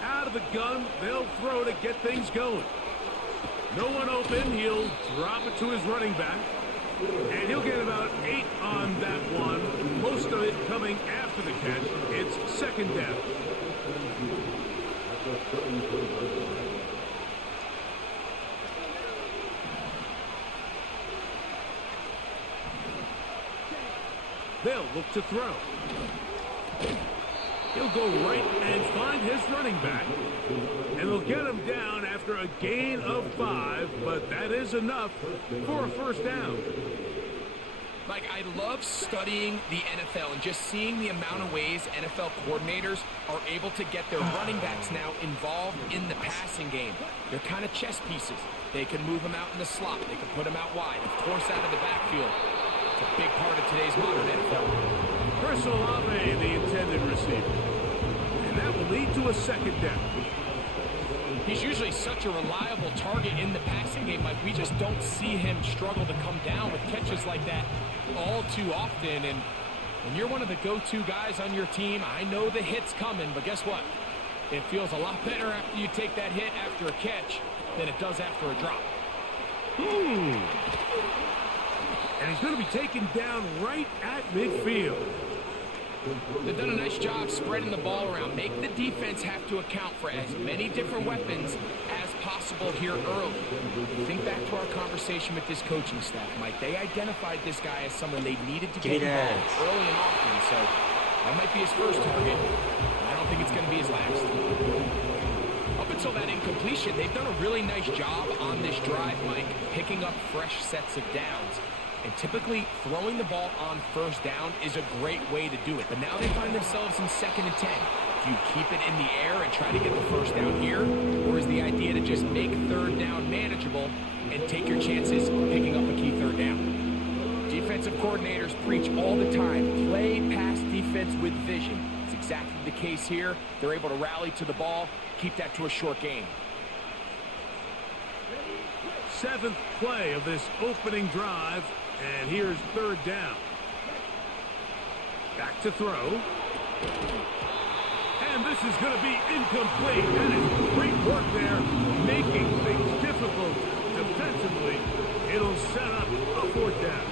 Out of the gun, they'll throw to get things going. No one open. He'll drop it to his running back. And he'll get about 8 on that one. Most of it coming after the catch. It's 2nd down. They'll look to throw. He'll go right and find his running back. And they'll get him down after a gain of 5, but that is enough for a 1st down. Mike, I love studying the NFL and just seeing the amount of ways NFL coordinators are able to get their running backs now involved in the passing game. They're kind of chess pieces. They can move them out in the slot. They can put them out wide, of course, out of the backfield. It's a big part of today's modern NFL. Chris Olave, the intended receiver. And that will lead to a 2nd down. He's usually such a reliable target in the passing game. Like, we just don't see him struggle to come down with catches like that all too often. And when you're one of the go-to guys on your team, I know the hit's coming, but guess what? It feels a lot better after you take that hit after a catch than it does after a drop. And he's going to be taken down right at midfield. They've done a nice job spreading the ball around. Make the defense have to account for as many different weapons as possible here early. Think back to our conversation with this coaching staff, Mike. They identified this guy as someone they needed to get involved early and often. So that might be his first target. I don't think it's going to be his last. Up until that incompletion, they've done a really nice job on this drive, Mike, picking up fresh sets of downs. And typically, throwing the ball on 1st down is a great way to do it. But now they find themselves in 2nd and 10. Do you keep it in the air and try to get the 1st down here? Or is the idea to just make 3rd down manageable and take your chances picking up a key 3rd down? Defensive coordinators preach all the time, play pass defense with vision. It's exactly the case here. They're able to rally to the ball, keep that to a short gain. 7th play of this opening drive. And here's 3rd down. Back to throw. And this is going to be incomplete. That is great work there, making things difficult defensively. It'll set up a 4th down.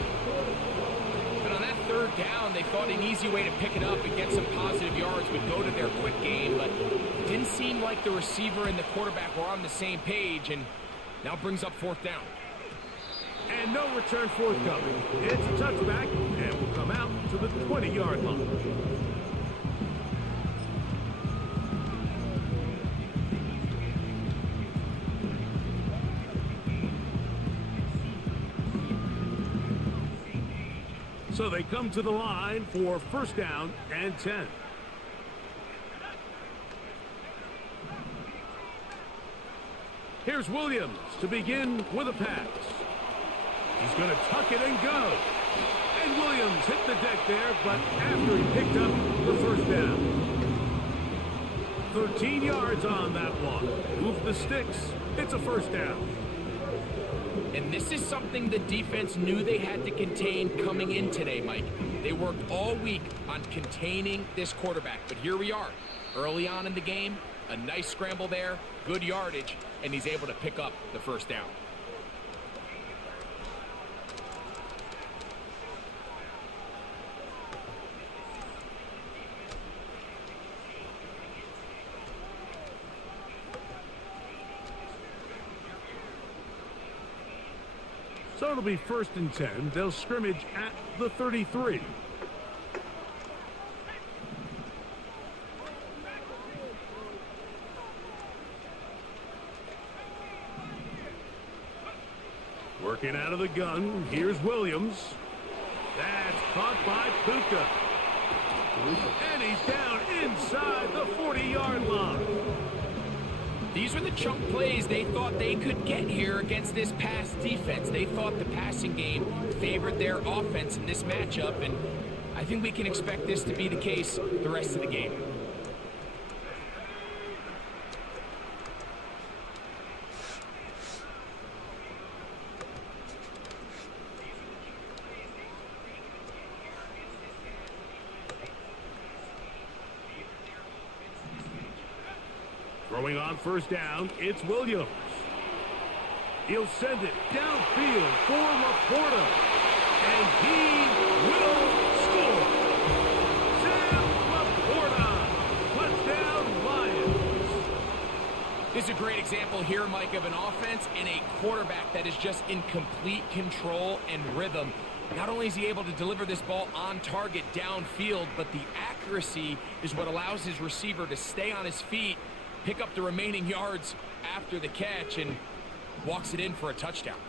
But on that 3rd down, they thought an easy way to pick it up and get some positive yards would go to their quick game, but it didn't seem like the receiver and the quarterback were on the same page, and now brings up 4th down. And no return forthcoming. It's a touchback, and will come out to the 20-yard line. So they come to the line for 1st down and 10. Here's Williams to begin with a pass. He's going to tuck it and go. And Williams hit the deck there, but after he picked up the 1st down. 13 yards on that one. Move the sticks. It's a 1st down. And this is something the defense knew they had to contain coming in today, Mike. They worked all week on containing this quarterback, but here we are. Early on in the game, a nice scramble there, good yardage, and he's able to pick up the 1st down. So it'll be 1st and 10. They'll scrimmage at the 33. Working out of the gun, here's Williams. That's caught by Puka. And he's down inside the 40-yard line. These were the chunk plays they thought they could get here against this pass defense. They thought the passing game favored their offense in this matchup, and I think we can expect this to be the case the rest of the game. Throwing on 1st down, it's Williams. He'll send it downfield for Laporta, and he will score. Sam Laporta, touchdown Lions. This is a great example here, Mike, of an offense and a quarterback that is just in complete control and rhythm. Not only is he able to deliver this ball on target downfield, but the accuracy is what allows his receiver to stay on his feet, pick up the remaining yards after the catch, and walks it in for a touchdown.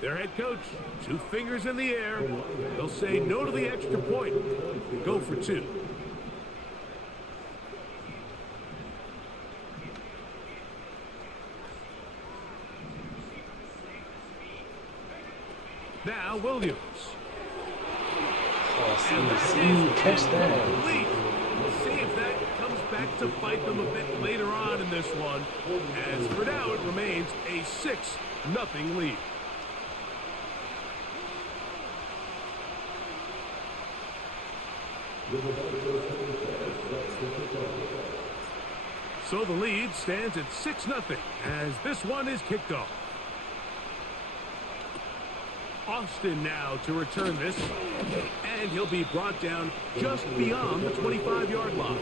Their head coach, 2 fingers in the air. They'll say no to the extra point and go for 2. Now Williams. Catch that. Complete. We'll see if that comes back to bite them a bit later on in this one. As for now, it remains a 6-0 lead. So the lead stands at 6-0 as this one is kicked off. Austin now to return this, and he'll be brought down just beyond the 25-yard line.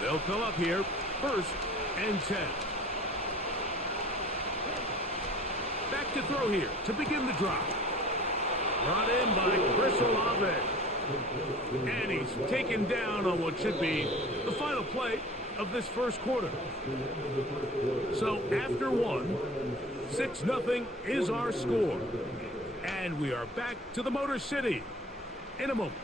They'll come up here, 1st and 10. Back to throw here to begin the drive. Brought in by Chris Olave. And he's taken down on what should be the final play of this 1st quarter. So after 1, 6-0 is our score. And we are back to the Motor City in a moment.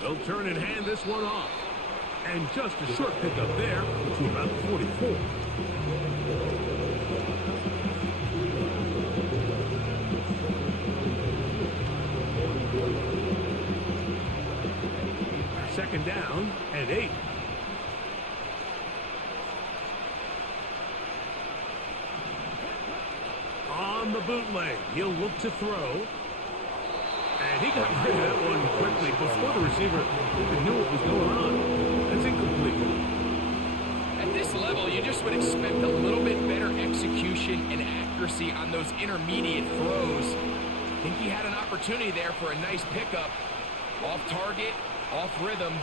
They'll turn and hand this one off. And just a short pickup there to about 44. Second down and 8. On the bootleg, he'll look to throw. And he got rid of that one quickly before the receiver even knew what was going on. That's incomplete. At this level, you just would expect a little bit better execution and accuracy on those intermediate throws. I think he had an opportunity there for a nice pickup. Off target, off rhythm,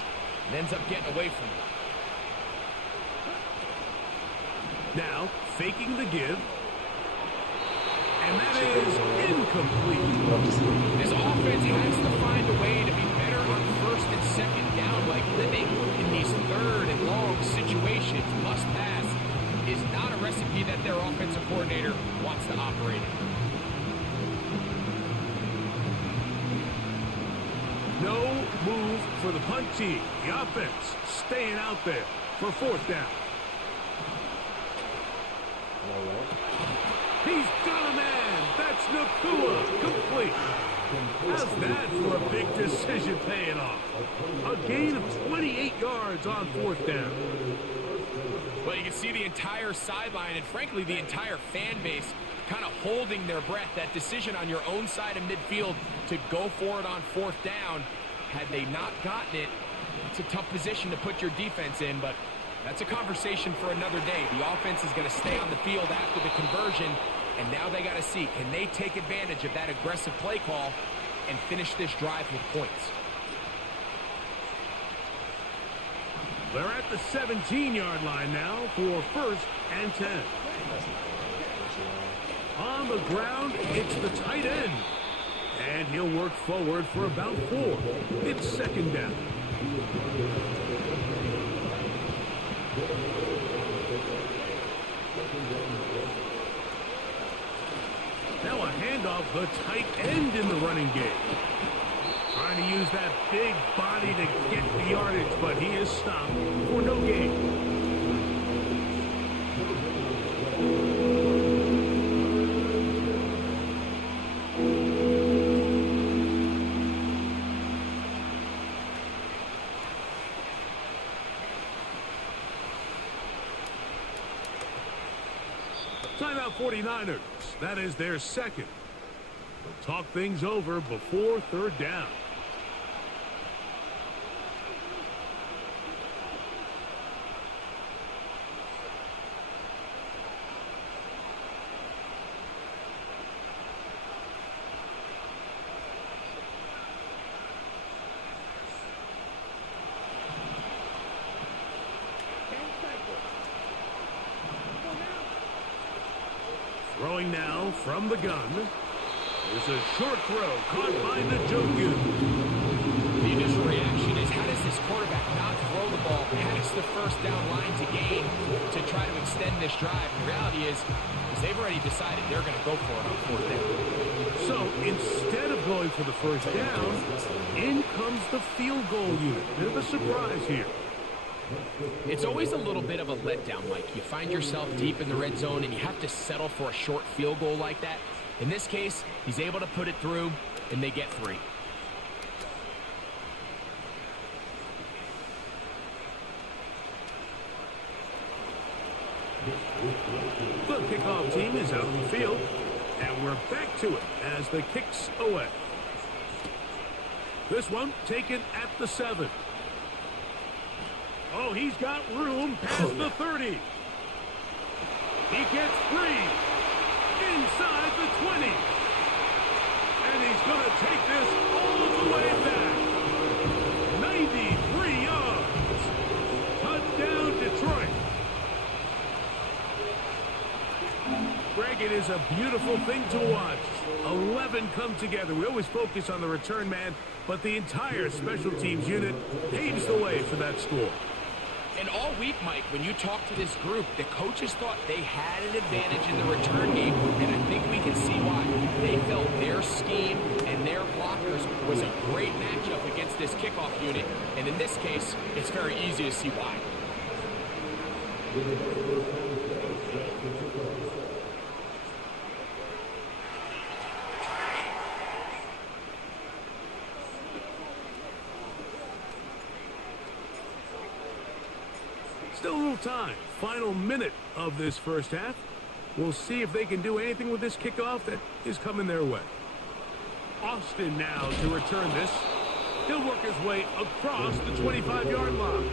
and ends up getting away from it. Now, faking the give. And that is incomplete. This offense has to find a way to be better on 1st and 2nd down, like living in these 3rd and long situations. Must pass is not a recipe that their offensive coordinator wants to operate in. No move for the punt team. The offense staying out there for 4th down. He's got a man. That's Nakua. Complete. How's that for a big decision paying off? A gain of 28 yards on 4th down. Well, you can see the entire sideline and, frankly, the entire fan base kind of holding their breath. That decision on your own side of midfield to go for it on 4th down, had they not gotten it, it's a tough position to put your defense in, but that's a conversation for another day. The offense is going to stay on the field after the conversion, and now they got to see, can they take advantage of that aggressive play call and finish this drive with points? They're at the 17-yard line now for 1st and 10. On the ground, it's the tight end. And he'll work forward for about 4. It's 2nd down. Now a handoff, the tight end in the running game. Trying to use that big body to get the yardage, but he is stopped for no gain. Timeout 49ers. That is their 2nd. They'll talk things over before 3rd down. Throwing now from the gun. There's a short throw caught by Njoku. The initial reaction is, how does this quarterback not throw the ball past the 1st down line to gain to try to extend this drive? The reality is they've already decided they're going to go for it on 4th down. So instead of going for the 1st down, in comes the field goal unit. Bit of a surprise here. It's always a little bit of a letdown, Mike. You find yourself deep in the red zone and you have to settle for a short field goal like that. In this case, he's able to put it through, and they get 3. The kickoff team is out on the field, and we're back to it as the kick's away. This one taken at the 7. Oh, he's got room past the 30. He gets free inside the 20. And he's going to take this all the way back. 93 yards. Touchdown, Detroit. Greg, it is a beautiful thing to watch. 11 come together. We always focus on the return man, but the entire special teams unit paves the way for that score. And all week, Mike, when you talk to this group, the coaches thought they had an advantage in the return game, and I think we can see why. They felt their scheme and their blockers was a great matchup against this kickoff unit, and in this case, it's very easy to see why. Still a little time. Final minute of this 1st half. We'll see if they can do anything with this kickoff that is coming their way. Austin now to return this. He'll work his way across the 25-yard line.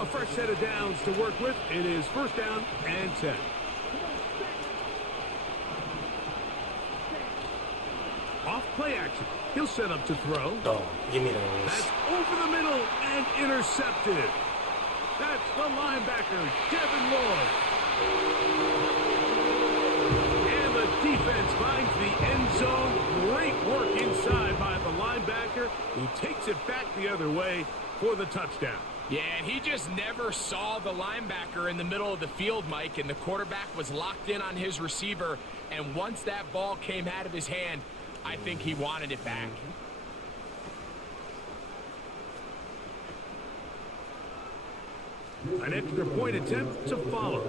A fresh set of downs to work with. It is 1st down and 10. Off play action. He'll set up to throw. Oh, give me those. That's over the middle and intercepted. That's the linebacker, Devin Lloyd. And the defense finds the end zone. Great work inside by the linebacker, who takes it back the other way for the touchdown. Yeah, and he just never saw the linebacker in the middle of the field, Mike, and the quarterback was locked in on his receiver, and once that ball came out of his hand, I think he wanted it back. An extra point attempt to follow.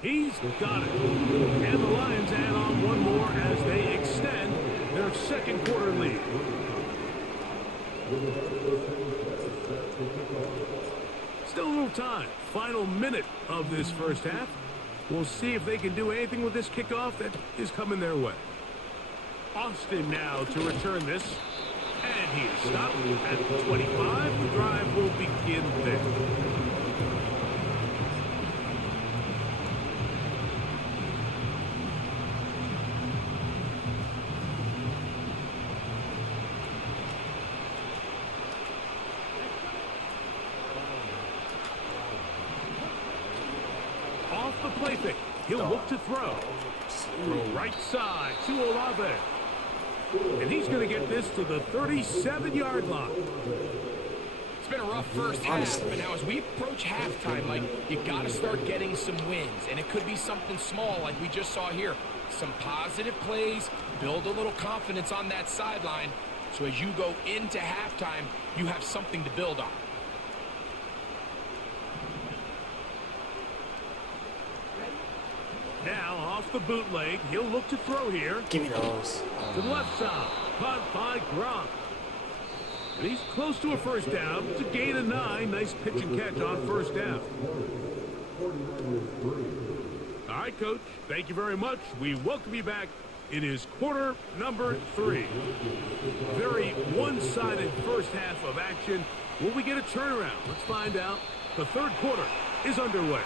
He's got it. And the Lions add on one more as they extend their second quarter lead. Still a little time. Final minute of this first half. We'll see if they can do anything with this kickoff that is coming their way. Austin now to return this. And he is stopped at 25. The drive will begin there. Off the play fake. He'll look to throw. Throw right side to Olave. And he's going to get this to the 37-yard line. It's been a rough first half, but now as we approach halftime, Mike, you got to start getting some wins. And it could be something small like we just saw here. Some positive plays, build a little confidence on that sideline. So as you go into halftime, you have something to build on. Now off the bootleg, he'll look to throw here. Give me those. To the left side, caught by Gronk. And he's close to a first down to gain a 9. Nice pitch and catch on first down. All right, Coach, thank you very much. We welcome you back. It is quarter number 3. Very one-sided first half of action. Will we get a turnaround? Let's find out. The third quarter is underway.